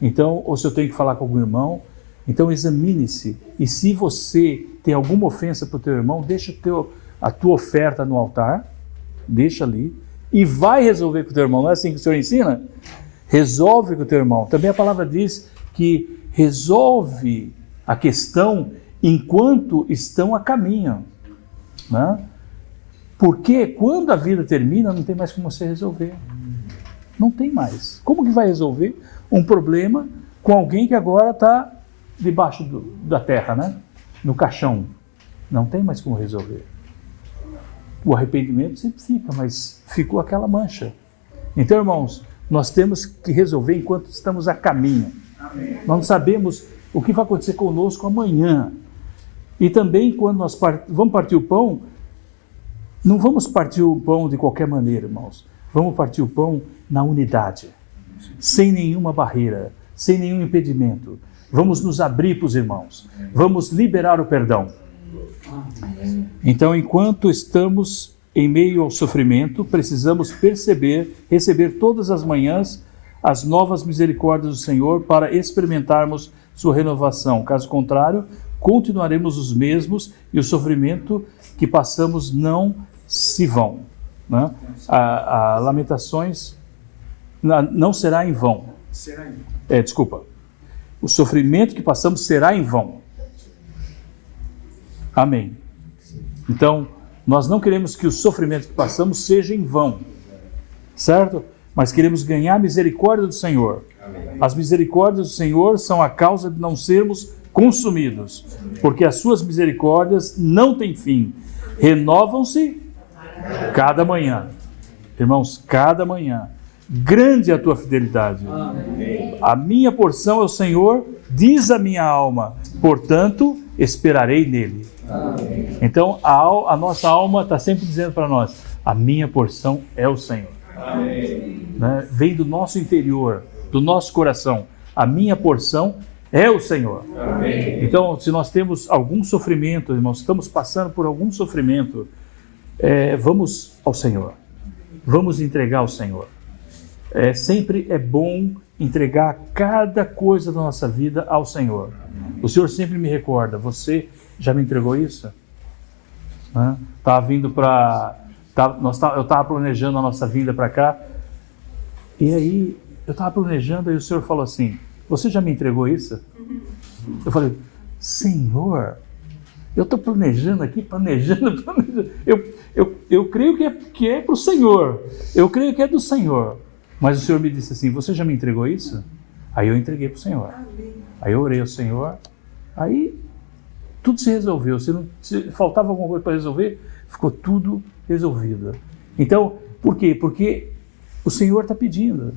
Então, ou se eu tenho que falar com algum irmão, então examine-se. E se você tem alguma ofensa para o teu irmão, deixa a tua oferta no altar, deixa ali, e vai resolver com o teu irmão. Não é assim que o Senhor ensina? Resolve com o teu irmão. Também a palavra diz que resolve a questão enquanto estão a caminho. Né? Porque quando a vida termina, não tem mais como você resolver. Não tem mais. Como que vai resolver um problema com alguém que agora está debaixo da terra, né? No caixão? Não tem mais como resolver. O arrependimento sempre fica, mas ficou aquela mancha. Então, irmãos, nós temos que resolver enquanto estamos a caminho. Amém. Nós não sabemos o que vai acontecer conosco amanhã. E também, quando nós vamos partir o pão, não vamos partir o pão de qualquer maneira, irmãos. Vamos partir o pão na unidade, sem nenhuma barreira, sem nenhum impedimento. Vamos nos abrir para os irmãos. Vamos liberar o perdão. Então, enquanto estamos em meio ao sofrimento, precisamos receber todas as manhãs as novas misericórdias do Senhor para experimentarmos sua renovação. Caso contrário, continuaremos os mesmos e o sofrimento que passamos não se vão. Né? A Lamentações não será em vão. Desculpa. O sofrimento que passamos será em vão. Amém. Então, nós não queremos que o sofrimento que passamos seja em vão, certo? Mas queremos ganhar a misericórdia do Senhor. Amém. As misericórdias do Senhor são a causa de não sermos consumidos, porque as suas misericórdias não têm fim. Renovam-se cada manhã. Irmãos, cada manhã. Grande é a tua fidelidade. Amém. A minha porção é o Senhor, diz a minha alma, portanto, esperarei nele. Amém. Então, a nossa alma está sempre dizendo para nós, a minha porção é o Senhor. Amém. Né? Vem do nosso interior, do nosso coração. A minha porção é o Senhor. Amém. Então, se nós temos algum sofrimento, irmãos, estamos passando por algum sofrimento, vamos ao Senhor. Vamos entregar ao Senhor. Sempre é bom entregar cada coisa da nossa vida ao Senhor. O Senhor sempre me recorda, você já me entregou isso? Estava vindo para... eu estava planejando a nossa vinda para cá, e aí eu estava planejando, e o Senhor falou assim, você já me entregou isso? Eu falei, Senhor, eu estou planejando aqui, planejando. Eu creio que é para o Senhor. Eu creio que é do Senhor. Mas o Senhor me disse assim, você já me entregou isso? Aí eu entreguei para o Senhor. Aí eu orei ao Senhor. Aí tudo se resolveu. Se faltava alguma coisa para resolver, ficou tudo resolvido. Então, por quê? Porque o Senhor está pedindo.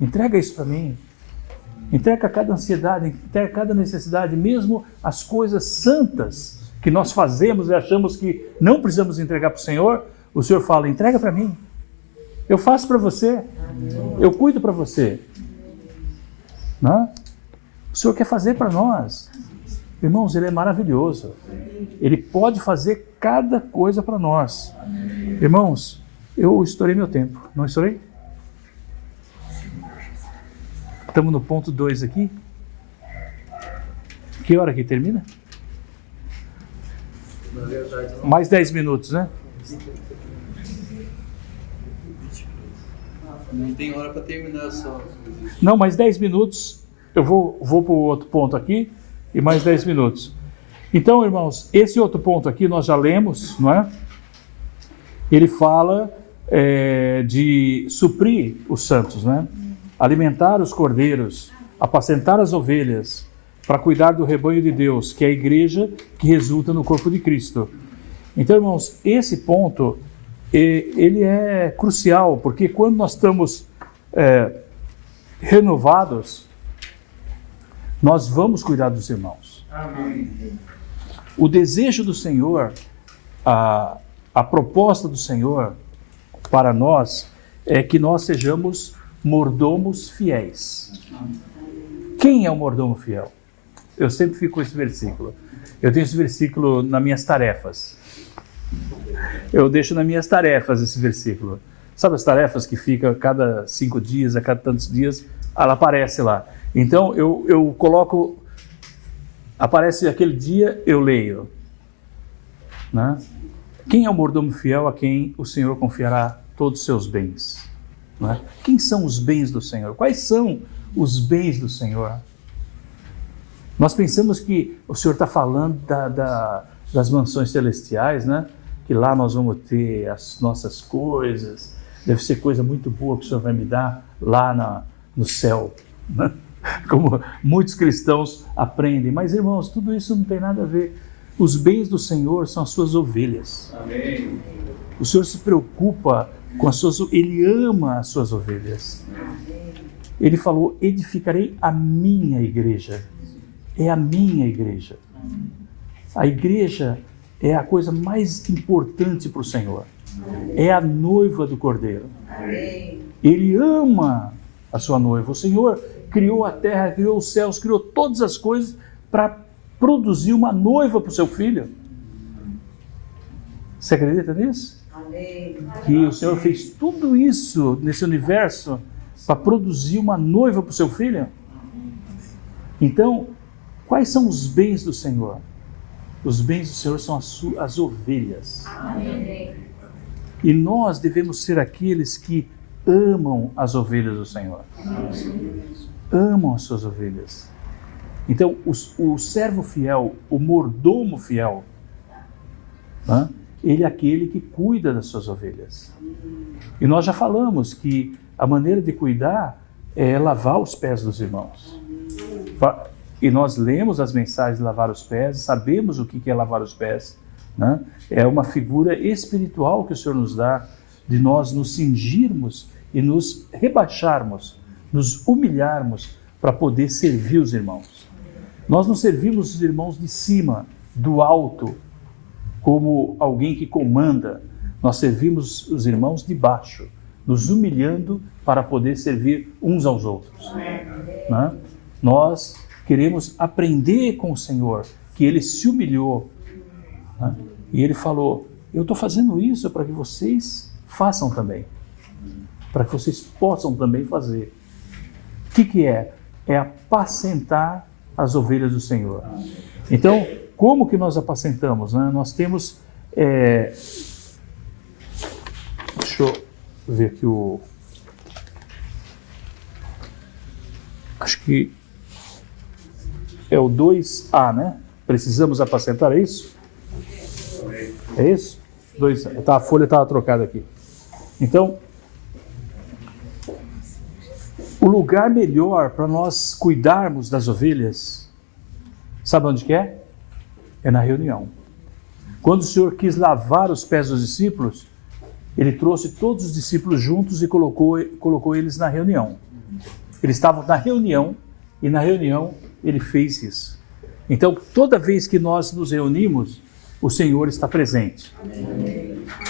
Entrega isso para mim. Entrega cada ansiedade, entrega cada necessidade, mesmo as coisas santas que nós fazemos e achamos que não precisamos entregar para o Senhor fala, entrega para mim. Eu faço para você. Eu cuido para você. Não? O Senhor quer fazer para nós. Irmãos, Ele é maravilhoso. Ele pode fazer cada coisa para nós. Irmãos, eu estourei meu tempo. Não estourei? Estamos no ponto 2 aqui. Que hora que termina? Mais 10 minutos, né? Não tem hora para terminar só. Não, mais 10 minutos. Eu vou para o outro ponto aqui e mais 10 minutos. Então, irmãos, esse outro ponto aqui nós já lemos, não é? Ele fala de suprir os santos, né? Alimentar os cordeiros, apacentar as ovelhas, para cuidar do rebanho de Deus, que é a igreja que resulta no corpo de Cristo. Então, irmãos, esse ponto, ele é crucial, porque quando nós estamos renovados, nós vamos cuidar dos irmãos. Amém. O desejo do Senhor, a proposta do Senhor para nós é que nós sejamos mordomos fiéis. Quem é o mordomo fiel? Eu sempre fico com esse versículo. Eu tenho esse versículo nas minhas tarefas. Eu deixo nas minhas tarefas esse versículo. Sabe as tarefas que ficam a cada 5 dias, a cada tantos dias, ela aparece lá. Então eu coloco, aparece aquele dia, eu leio. Né? Quem é o mordomo fiel a quem o Senhor confiará todos os seus bens? Né? Quem são os bens do Senhor? Quais são os bens do Senhor? Nós pensamos que o Senhor está falando das mansões celestiais, né? Que lá nós vamos ter as nossas coisas, deve ser coisa muito boa que o Senhor vai me dar lá no céu, né? Como muitos cristãos aprendem. Mas, irmãos, tudo isso não tem nada a ver. Os bens do Senhor são as suas ovelhas. Amém. O Senhor se preocupa com as suas, Ele ama as suas ovelhas. Ele falou, edificarei a minha igreja. É a minha igreja. A igreja é a coisa mais importante para o Senhor. É a noiva do Cordeiro. Ele ama a sua noiva. O Senhor criou a terra, criou os céus, criou todas as coisas para produzir uma noiva para o seu filho. Você acredita nisso? Que o Senhor fez tudo isso nesse universo para produzir uma noiva para o seu filho? Então, quais são os bens do Senhor? Os bens do Senhor são as ovelhas. Amém. E nós devemos ser aqueles que amam as ovelhas do Senhor. Amam as suas ovelhas. Então, o servo fiel, o mordomo fiel, né? Ele é aquele que cuida das suas ovelhas. E nós já falamos que a maneira de cuidar é lavar os pés dos irmãos. E nós lemos as mensagens de lavar os pés, sabemos o que é lavar os pés, né? É uma figura espiritual que o Senhor nos dá, de nós nos cingirmos e nos rebaixarmos, nos humilharmos para poder servir os irmãos. Nós não servimos os irmãos de cima, do alto, como alguém que comanda. Nós servimos os irmãos de baixo, nos humilhando para poder servir uns aos outros. Né? Nós queremos aprender com o Senhor, que Ele se humilhou. Né? E Ele falou, eu estou fazendo isso para que vocês façam também. Para que vocês possam também fazer. O que é? É apacentar as ovelhas do Senhor. Então, como que nós apacentamos? Né? Nós temos... Deixa eu ver aqui o... Acho que... é o 2A, né? Precisamos apacentar, é isso? É isso? 2A. Tá, a folha estava trocada aqui. Então, o lugar melhor para nós cuidarmos das ovelhas, sabe onde que é? É na reunião. Quando o Senhor quis lavar os pés dos discípulos, Ele trouxe todos os discípulos juntos e colocou eles na reunião. Eles estavam na reunião e na reunião Ele fez isso. Então, toda vez que nós nos reunimos, o Senhor está presente.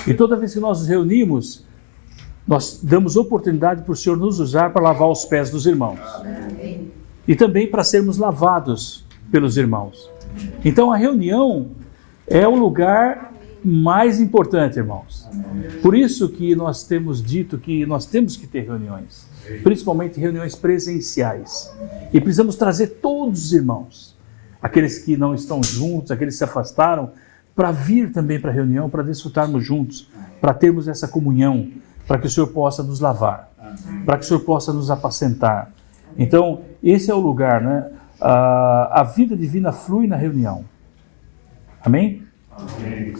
E toda vez que nós nos reunimos, nós damos oportunidade para o Senhor nos usar para lavar os pés dos irmãos. E também para sermos lavados pelos irmãos. Então, a reunião é o lugar mais importante, irmãos. Por isso que nós temos dito que nós temos que ter reuniões, principalmente reuniões presenciais. E precisamos trazer todos os irmãos, aqueles que não estão juntos, aqueles que se afastaram, para vir também para a reunião, para desfrutarmos juntos, para termos essa comunhão, para que o Senhor possa nos lavar, para que o Senhor possa nos apacentar. Então, esse é o lugar, né? A vida divina flui na reunião. Amém? Amém.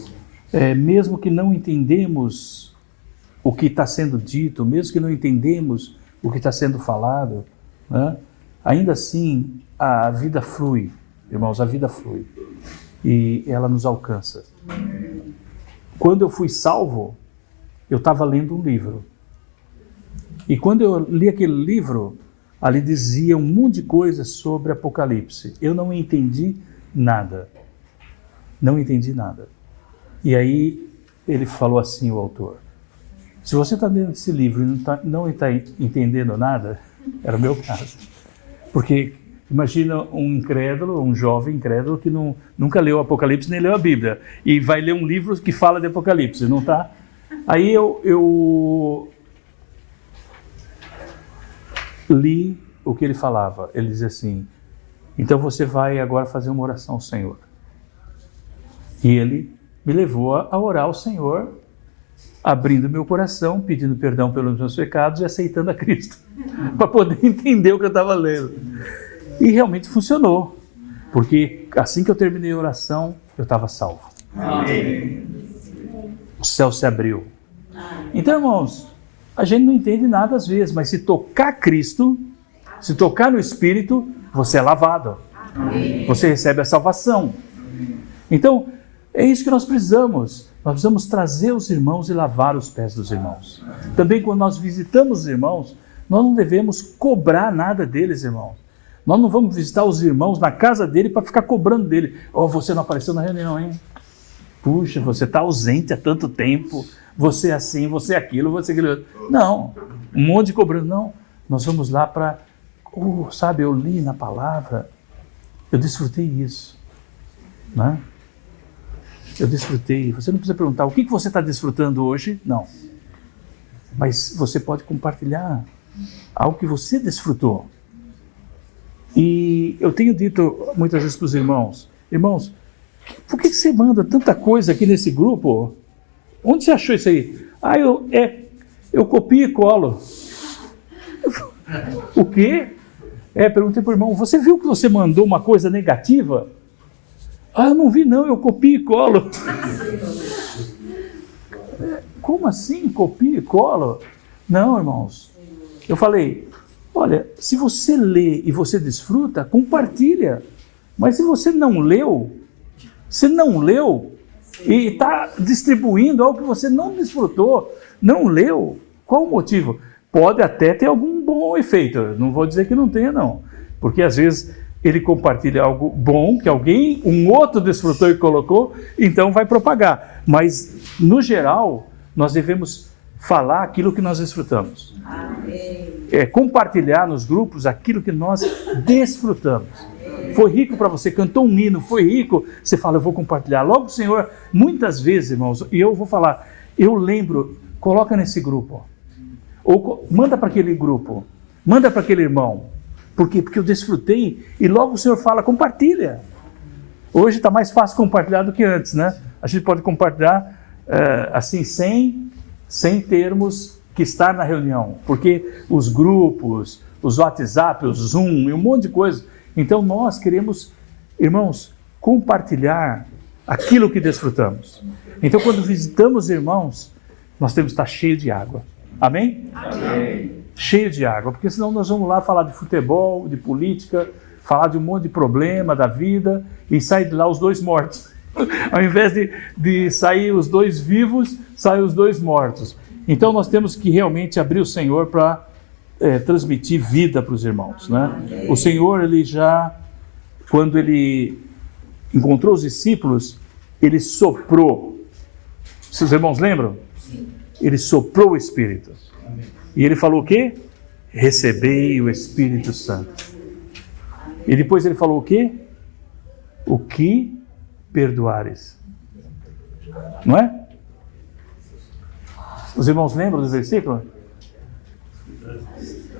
Mesmo que não entendemos o que está sendo dito, mesmo que não entendemos o que está sendo falado, né? Ainda assim a vida flui, irmãos, a vida flui e ela nos alcança. Quando eu fui salvo, eu estava lendo um livro e quando eu li aquele livro, ali dizia um monte de coisas sobre Apocalipse. Eu não entendi nada. Não entendi nada. E aí ele falou assim, o autor: se você está lendo esse livro e não está entendendo nada, era o meu caso. Porque imagina um incrédulo, um jovem incrédulo que nunca leu Apocalipse nem leu a Bíblia. E vai ler um livro que fala de Apocalipse, não está? Aí eu li o que ele falava. Ele dizia assim: então você vai agora fazer uma oração ao Senhor. E ele me levou a orar ao Senhor, abrindo meu coração, pedindo perdão pelos meus pecados e aceitando a Cristo, para poder entender o que eu estava lendo. E realmente funcionou, porque assim que eu terminei a oração, eu estava salvo. Amém. O céu se abriu. Então, irmãos, a gente não entende nada às vezes, mas se tocar Cristo, se tocar no Espírito, você é lavado. Você recebe a salvação. Então, é isso que nós precisamos. Nós precisamos trazer os irmãos e lavar os pés dos irmãos. Também quando nós visitamos os irmãos, nós não devemos cobrar nada deles, irmãos. Nós não vamos visitar os irmãos na casa dele para ficar cobrando dele. Oh, você não apareceu na reunião, hein? Puxa, você está ausente há tanto tempo. Você é assim, você é aquilo, você é aquilo. Não, um monte de cobrança. Não, nós vamos lá para... sabe, eu li na palavra, eu desfrutei isso. Né? Eu desfrutei. Você não precisa perguntar o que você está desfrutando hoje, não. Mas você pode compartilhar algo que você desfrutou. E eu tenho dito muitas vezes para os irmãos: irmãos, por que você manda tanta coisa aqui nesse grupo? Onde você achou isso aí? Eu copio e colo. O quê? Perguntei para o irmão: você viu que você mandou uma coisa negativa? Eu não vi não, eu copio e colo. Como assim, copio e colo? Não, irmãos. Eu falei: olha, se você lê e você desfruta, compartilha. Mas se você não leu e está distribuindo algo que você não desfrutou, não leu, qual o motivo? Pode até ter algum bom efeito, não vou dizer que não tenha não, porque às vezes ele compartilha algo bom, que um outro desfrutou e colocou, então vai propagar. Mas, no geral, nós devemos falar aquilo que nós desfrutamos. Compartilhar nos grupos aquilo que nós desfrutamos. Foi rico para você, cantou um hino, foi rico, você fala: eu vou compartilhar. Logo o Senhor, muitas vezes, irmãos, e eu vou falar, eu lembro, coloca nesse grupo, ou manda para aquele grupo, manda para aquele irmão. Por quê? Porque eu desfrutei e logo o Senhor fala: compartilha. Hoje está mais fácil compartilhar do que antes, né? A gente pode compartilhar assim, sem termos que estar na reunião, porque os grupos, os WhatsApp, o Zoom e um monte de coisa. Então nós queremos, irmãos, compartilhar aquilo que desfrutamos. Então quando visitamos irmãos, nós temos que estar cheio de água. Amém? Amém. Cheio de água, porque senão nós vamos lá falar de futebol, de política, falar de um monte de problema da vida e sair de lá os dois mortos. Ao invés de sair os dois vivos, saem os dois mortos. Então nós temos que realmente abrir o Senhor para transmitir vida para os irmãos, né? O Senhor, ele já, quando ele encontrou os discípulos, ele soprou. Seus irmãos lembram? Ele soprou o Espírito. E ele falou o quê? Recebei o Espírito Santo. E depois ele falou o quê? O que perdoares. Não é? Os irmãos lembram do versículo?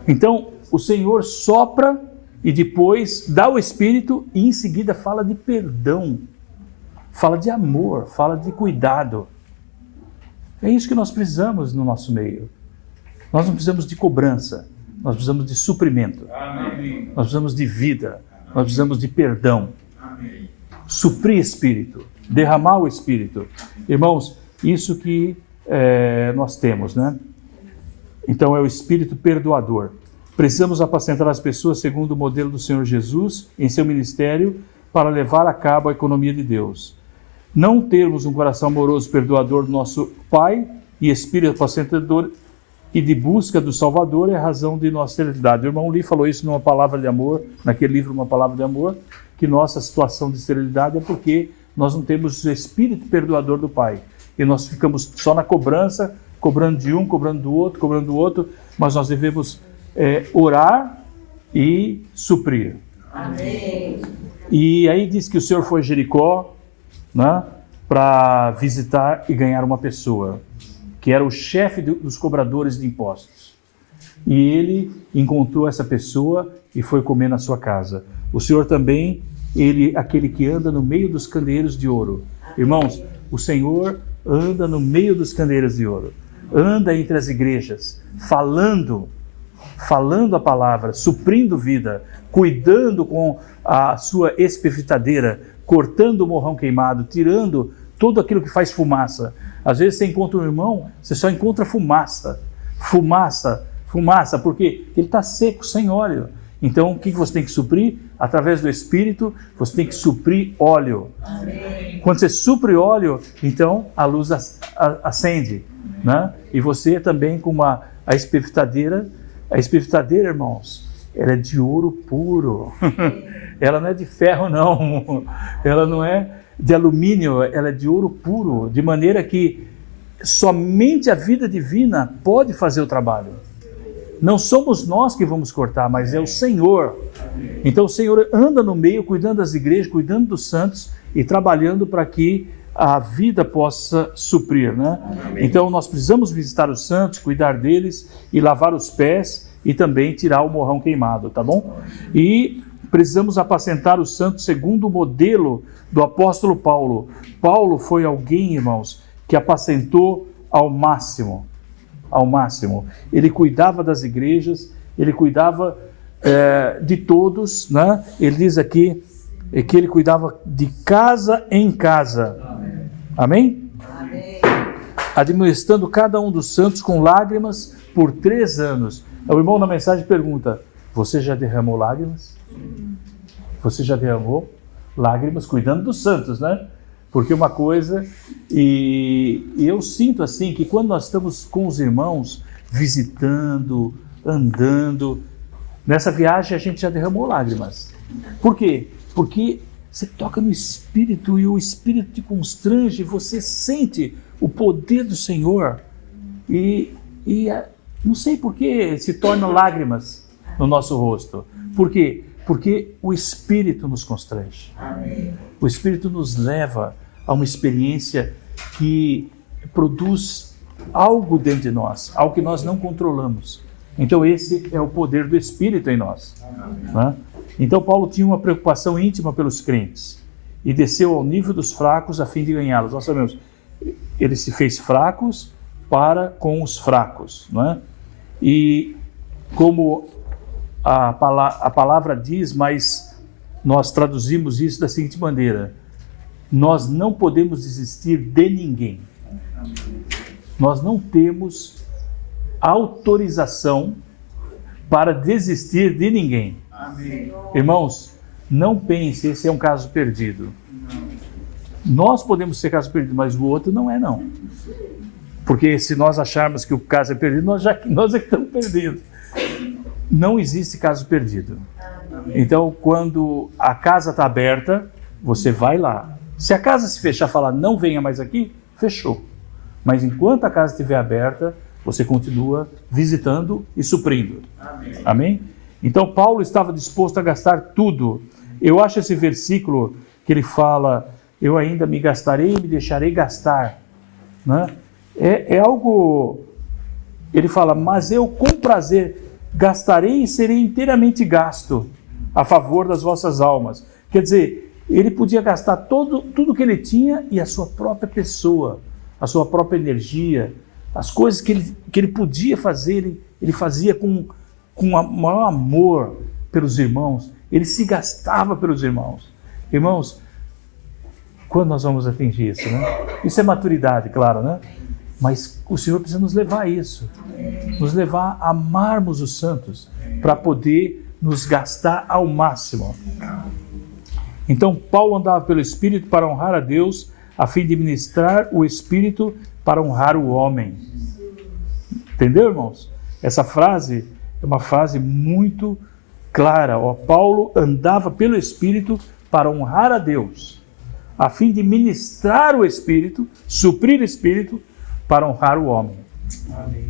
Então, o Senhor sopra e depois dá o Espírito e em seguida fala de perdão, fala de amor, fala de cuidado. É isso que nós precisamos no nosso meio. Nós não precisamos de cobrança, nós precisamos de suprimento. Amém. Nós precisamos de vida, nós precisamos de perdão. Amém. Suprir Espírito, derramar o Espírito. Irmãos, isso que nós temos, né? Então é o Espírito perdoador. Precisamos apacentar as pessoas segundo o modelo do Senhor Jesus em seu ministério para levar a cabo a economia de Deus. Não termos um coração amoroso perdoador do nosso Pai e Espírito apacentador e de busca do Salvador é a razão de nossa esterilidade. O irmão Lee falou isso numa palavra de amor, naquele livro Uma Palavra de Amor, que nossa situação de esterilidade é porque nós não temos o Espírito perdoador do Pai. E nós ficamos só na cobrança, cobrando de um, cobrando do outro, mas nós devemos orar e suprir. Amém. E aí diz que o Senhor foi a Jericó, né, para visitar e ganhar uma pessoa, que era o chefe dos cobradores de impostos. E ele encontrou essa pessoa e foi comer na sua casa. O Senhor também, aquele que anda no meio dos candeeiros de ouro. Irmãos, o Senhor anda no meio dos candeeiros de ouro. Anda entre as igrejas, falando a palavra, suprindo vida, cuidando com a sua espevitadeira, cortando o morrão queimado, tirando tudo aquilo que faz fumaça. Às vezes você encontra um irmão, você só encontra fumaça, porque ele está seco, sem óleo. Então, o que você tem que suprir? Através do Espírito, você tem que suprir óleo. Amém. Quando você supre óleo, então a luz acende, né? E você também com a espevitadeira, irmãos, ela é de ouro puro. Ela não é de ferro, não. Ela não é de alumínio, ela é de ouro puro, de maneira que somente a vida divina pode fazer o trabalho. Não somos nós que vamos cortar, mas é o Senhor. Então o Senhor anda no meio, cuidando das igrejas, cuidando dos santos e trabalhando para que a vida possa suprir, né? Então nós precisamos visitar os santos, cuidar deles e lavar os pés e também tirar o morrão queimado, tá bom? E precisamos apacentar os santos segundo o modelo do apóstolo Paulo. Paulo foi alguém, irmãos, que apacentou ao máximo. Ele cuidava das igrejas, ele cuidava de todos, né? Ele diz aqui que ele cuidava de casa em casa. Amém? Amém. Administrando cada um dos santos com lágrimas por 3 anos. O irmão na mensagem pergunta: você já derramou lágrimas? Você já derramou lágrimas cuidando dos santos, né? Porque uma coisa, e eu sinto assim, que quando nós estamos com os irmãos, visitando, andando, nessa viagem a gente já derramou lágrimas. Por quê? Porque você toca no Espírito e o Espírito te constrange, você sente o poder do Senhor e não sei por que se tornam lágrimas no nosso rosto. Por quê? Porque o Espírito nos constrange. Amém. O Espírito nos leva a uma experiência que produz algo dentro de nós, algo que nós não controlamos. Então esse é o poder do Espírito em nós, né? Então Paulo tinha uma preocupação íntima pelos crentes e desceu ao nível dos fracos a fim de ganhá-los. Nós sabemos, ele se fez fracos para com os fracos, não é? E como a palavra diz, mas nós traduzimos isso da seguinte maneira: nós não podemos desistir de ninguém. Nós não temos autorização para desistir de ninguém. Amém. Irmãos, não pense, esse é um caso perdido. Nós podemos ser caso perdido, mas o outro não é, não. Porque se nós acharmos que o caso é perdido, nós é que estamos perdidos. Não existe caso perdido. Então, quando a casa está aberta, você vai lá. Se a casa se fechar e falar, não venha mais aqui, fechou. Mas enquanto a casa estiver aberta, você continua visitando e suprindo. Amém. Amém? Então, Paulo estava disposto a gastar tudo. Eu acho esse versículo que ele fala, eu ainda me gastarei e me deixarei gastar. Né? É algo... Ele fala, mas eu com prazer gastarei e serei inteiramente gasto a favor das vossas almas. Quer dizer, ele podia gastar tudo que ele tinha e a sua própria pessoa, a sua própria energia, as coisas que ele podia fazer, ele fazia com o maior amor pelos irmãos, ele se gastava pelos irmãos. Irmãos, quando nós vamos atingir isso, né? Isso é maturidade, claro, né? Mas o Senhor precisa nos levar a isso, nos levar a amarmos os santos, para poder nos gastar ao máximo. Então, Paulo andava pelo Espírito para honrar a Deus, a fim de ministrar o Espírito para honrar o homem. Entendeu, irmãos? Essa frase é uma frase muito clara. Ó, Paulo andava pelo Espírito para honrar a Deus, a fim de ministrar o Espírito, suprir o Espírito, para honrar o homem. Amém.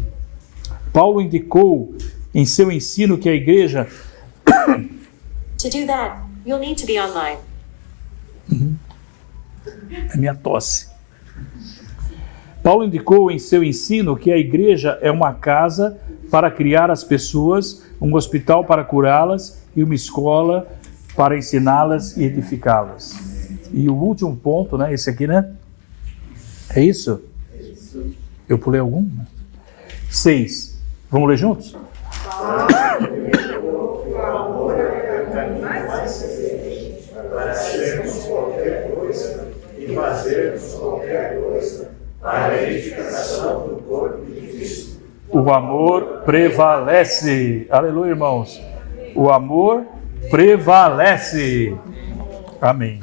Paulo indicou em seu ensino que a igreja... To do that, you'll need to be online. É minha tosse. Paulo indicou em seu ensino que a igreja é uma casa para criar as pessoas, um hospital para curá-las e uma escola para ensiná-las e edificá-las. E o último ponto, né? Esse aqui, né? É isso? Eu pulei algum? 6. Vamos ler juntos? Para sermos qualquer coisa e fazermos qualquer coisa para a edificação do corpo de Cristo. O amor prevalece. Aleluia, irmãos. O amor prevalece. Amém.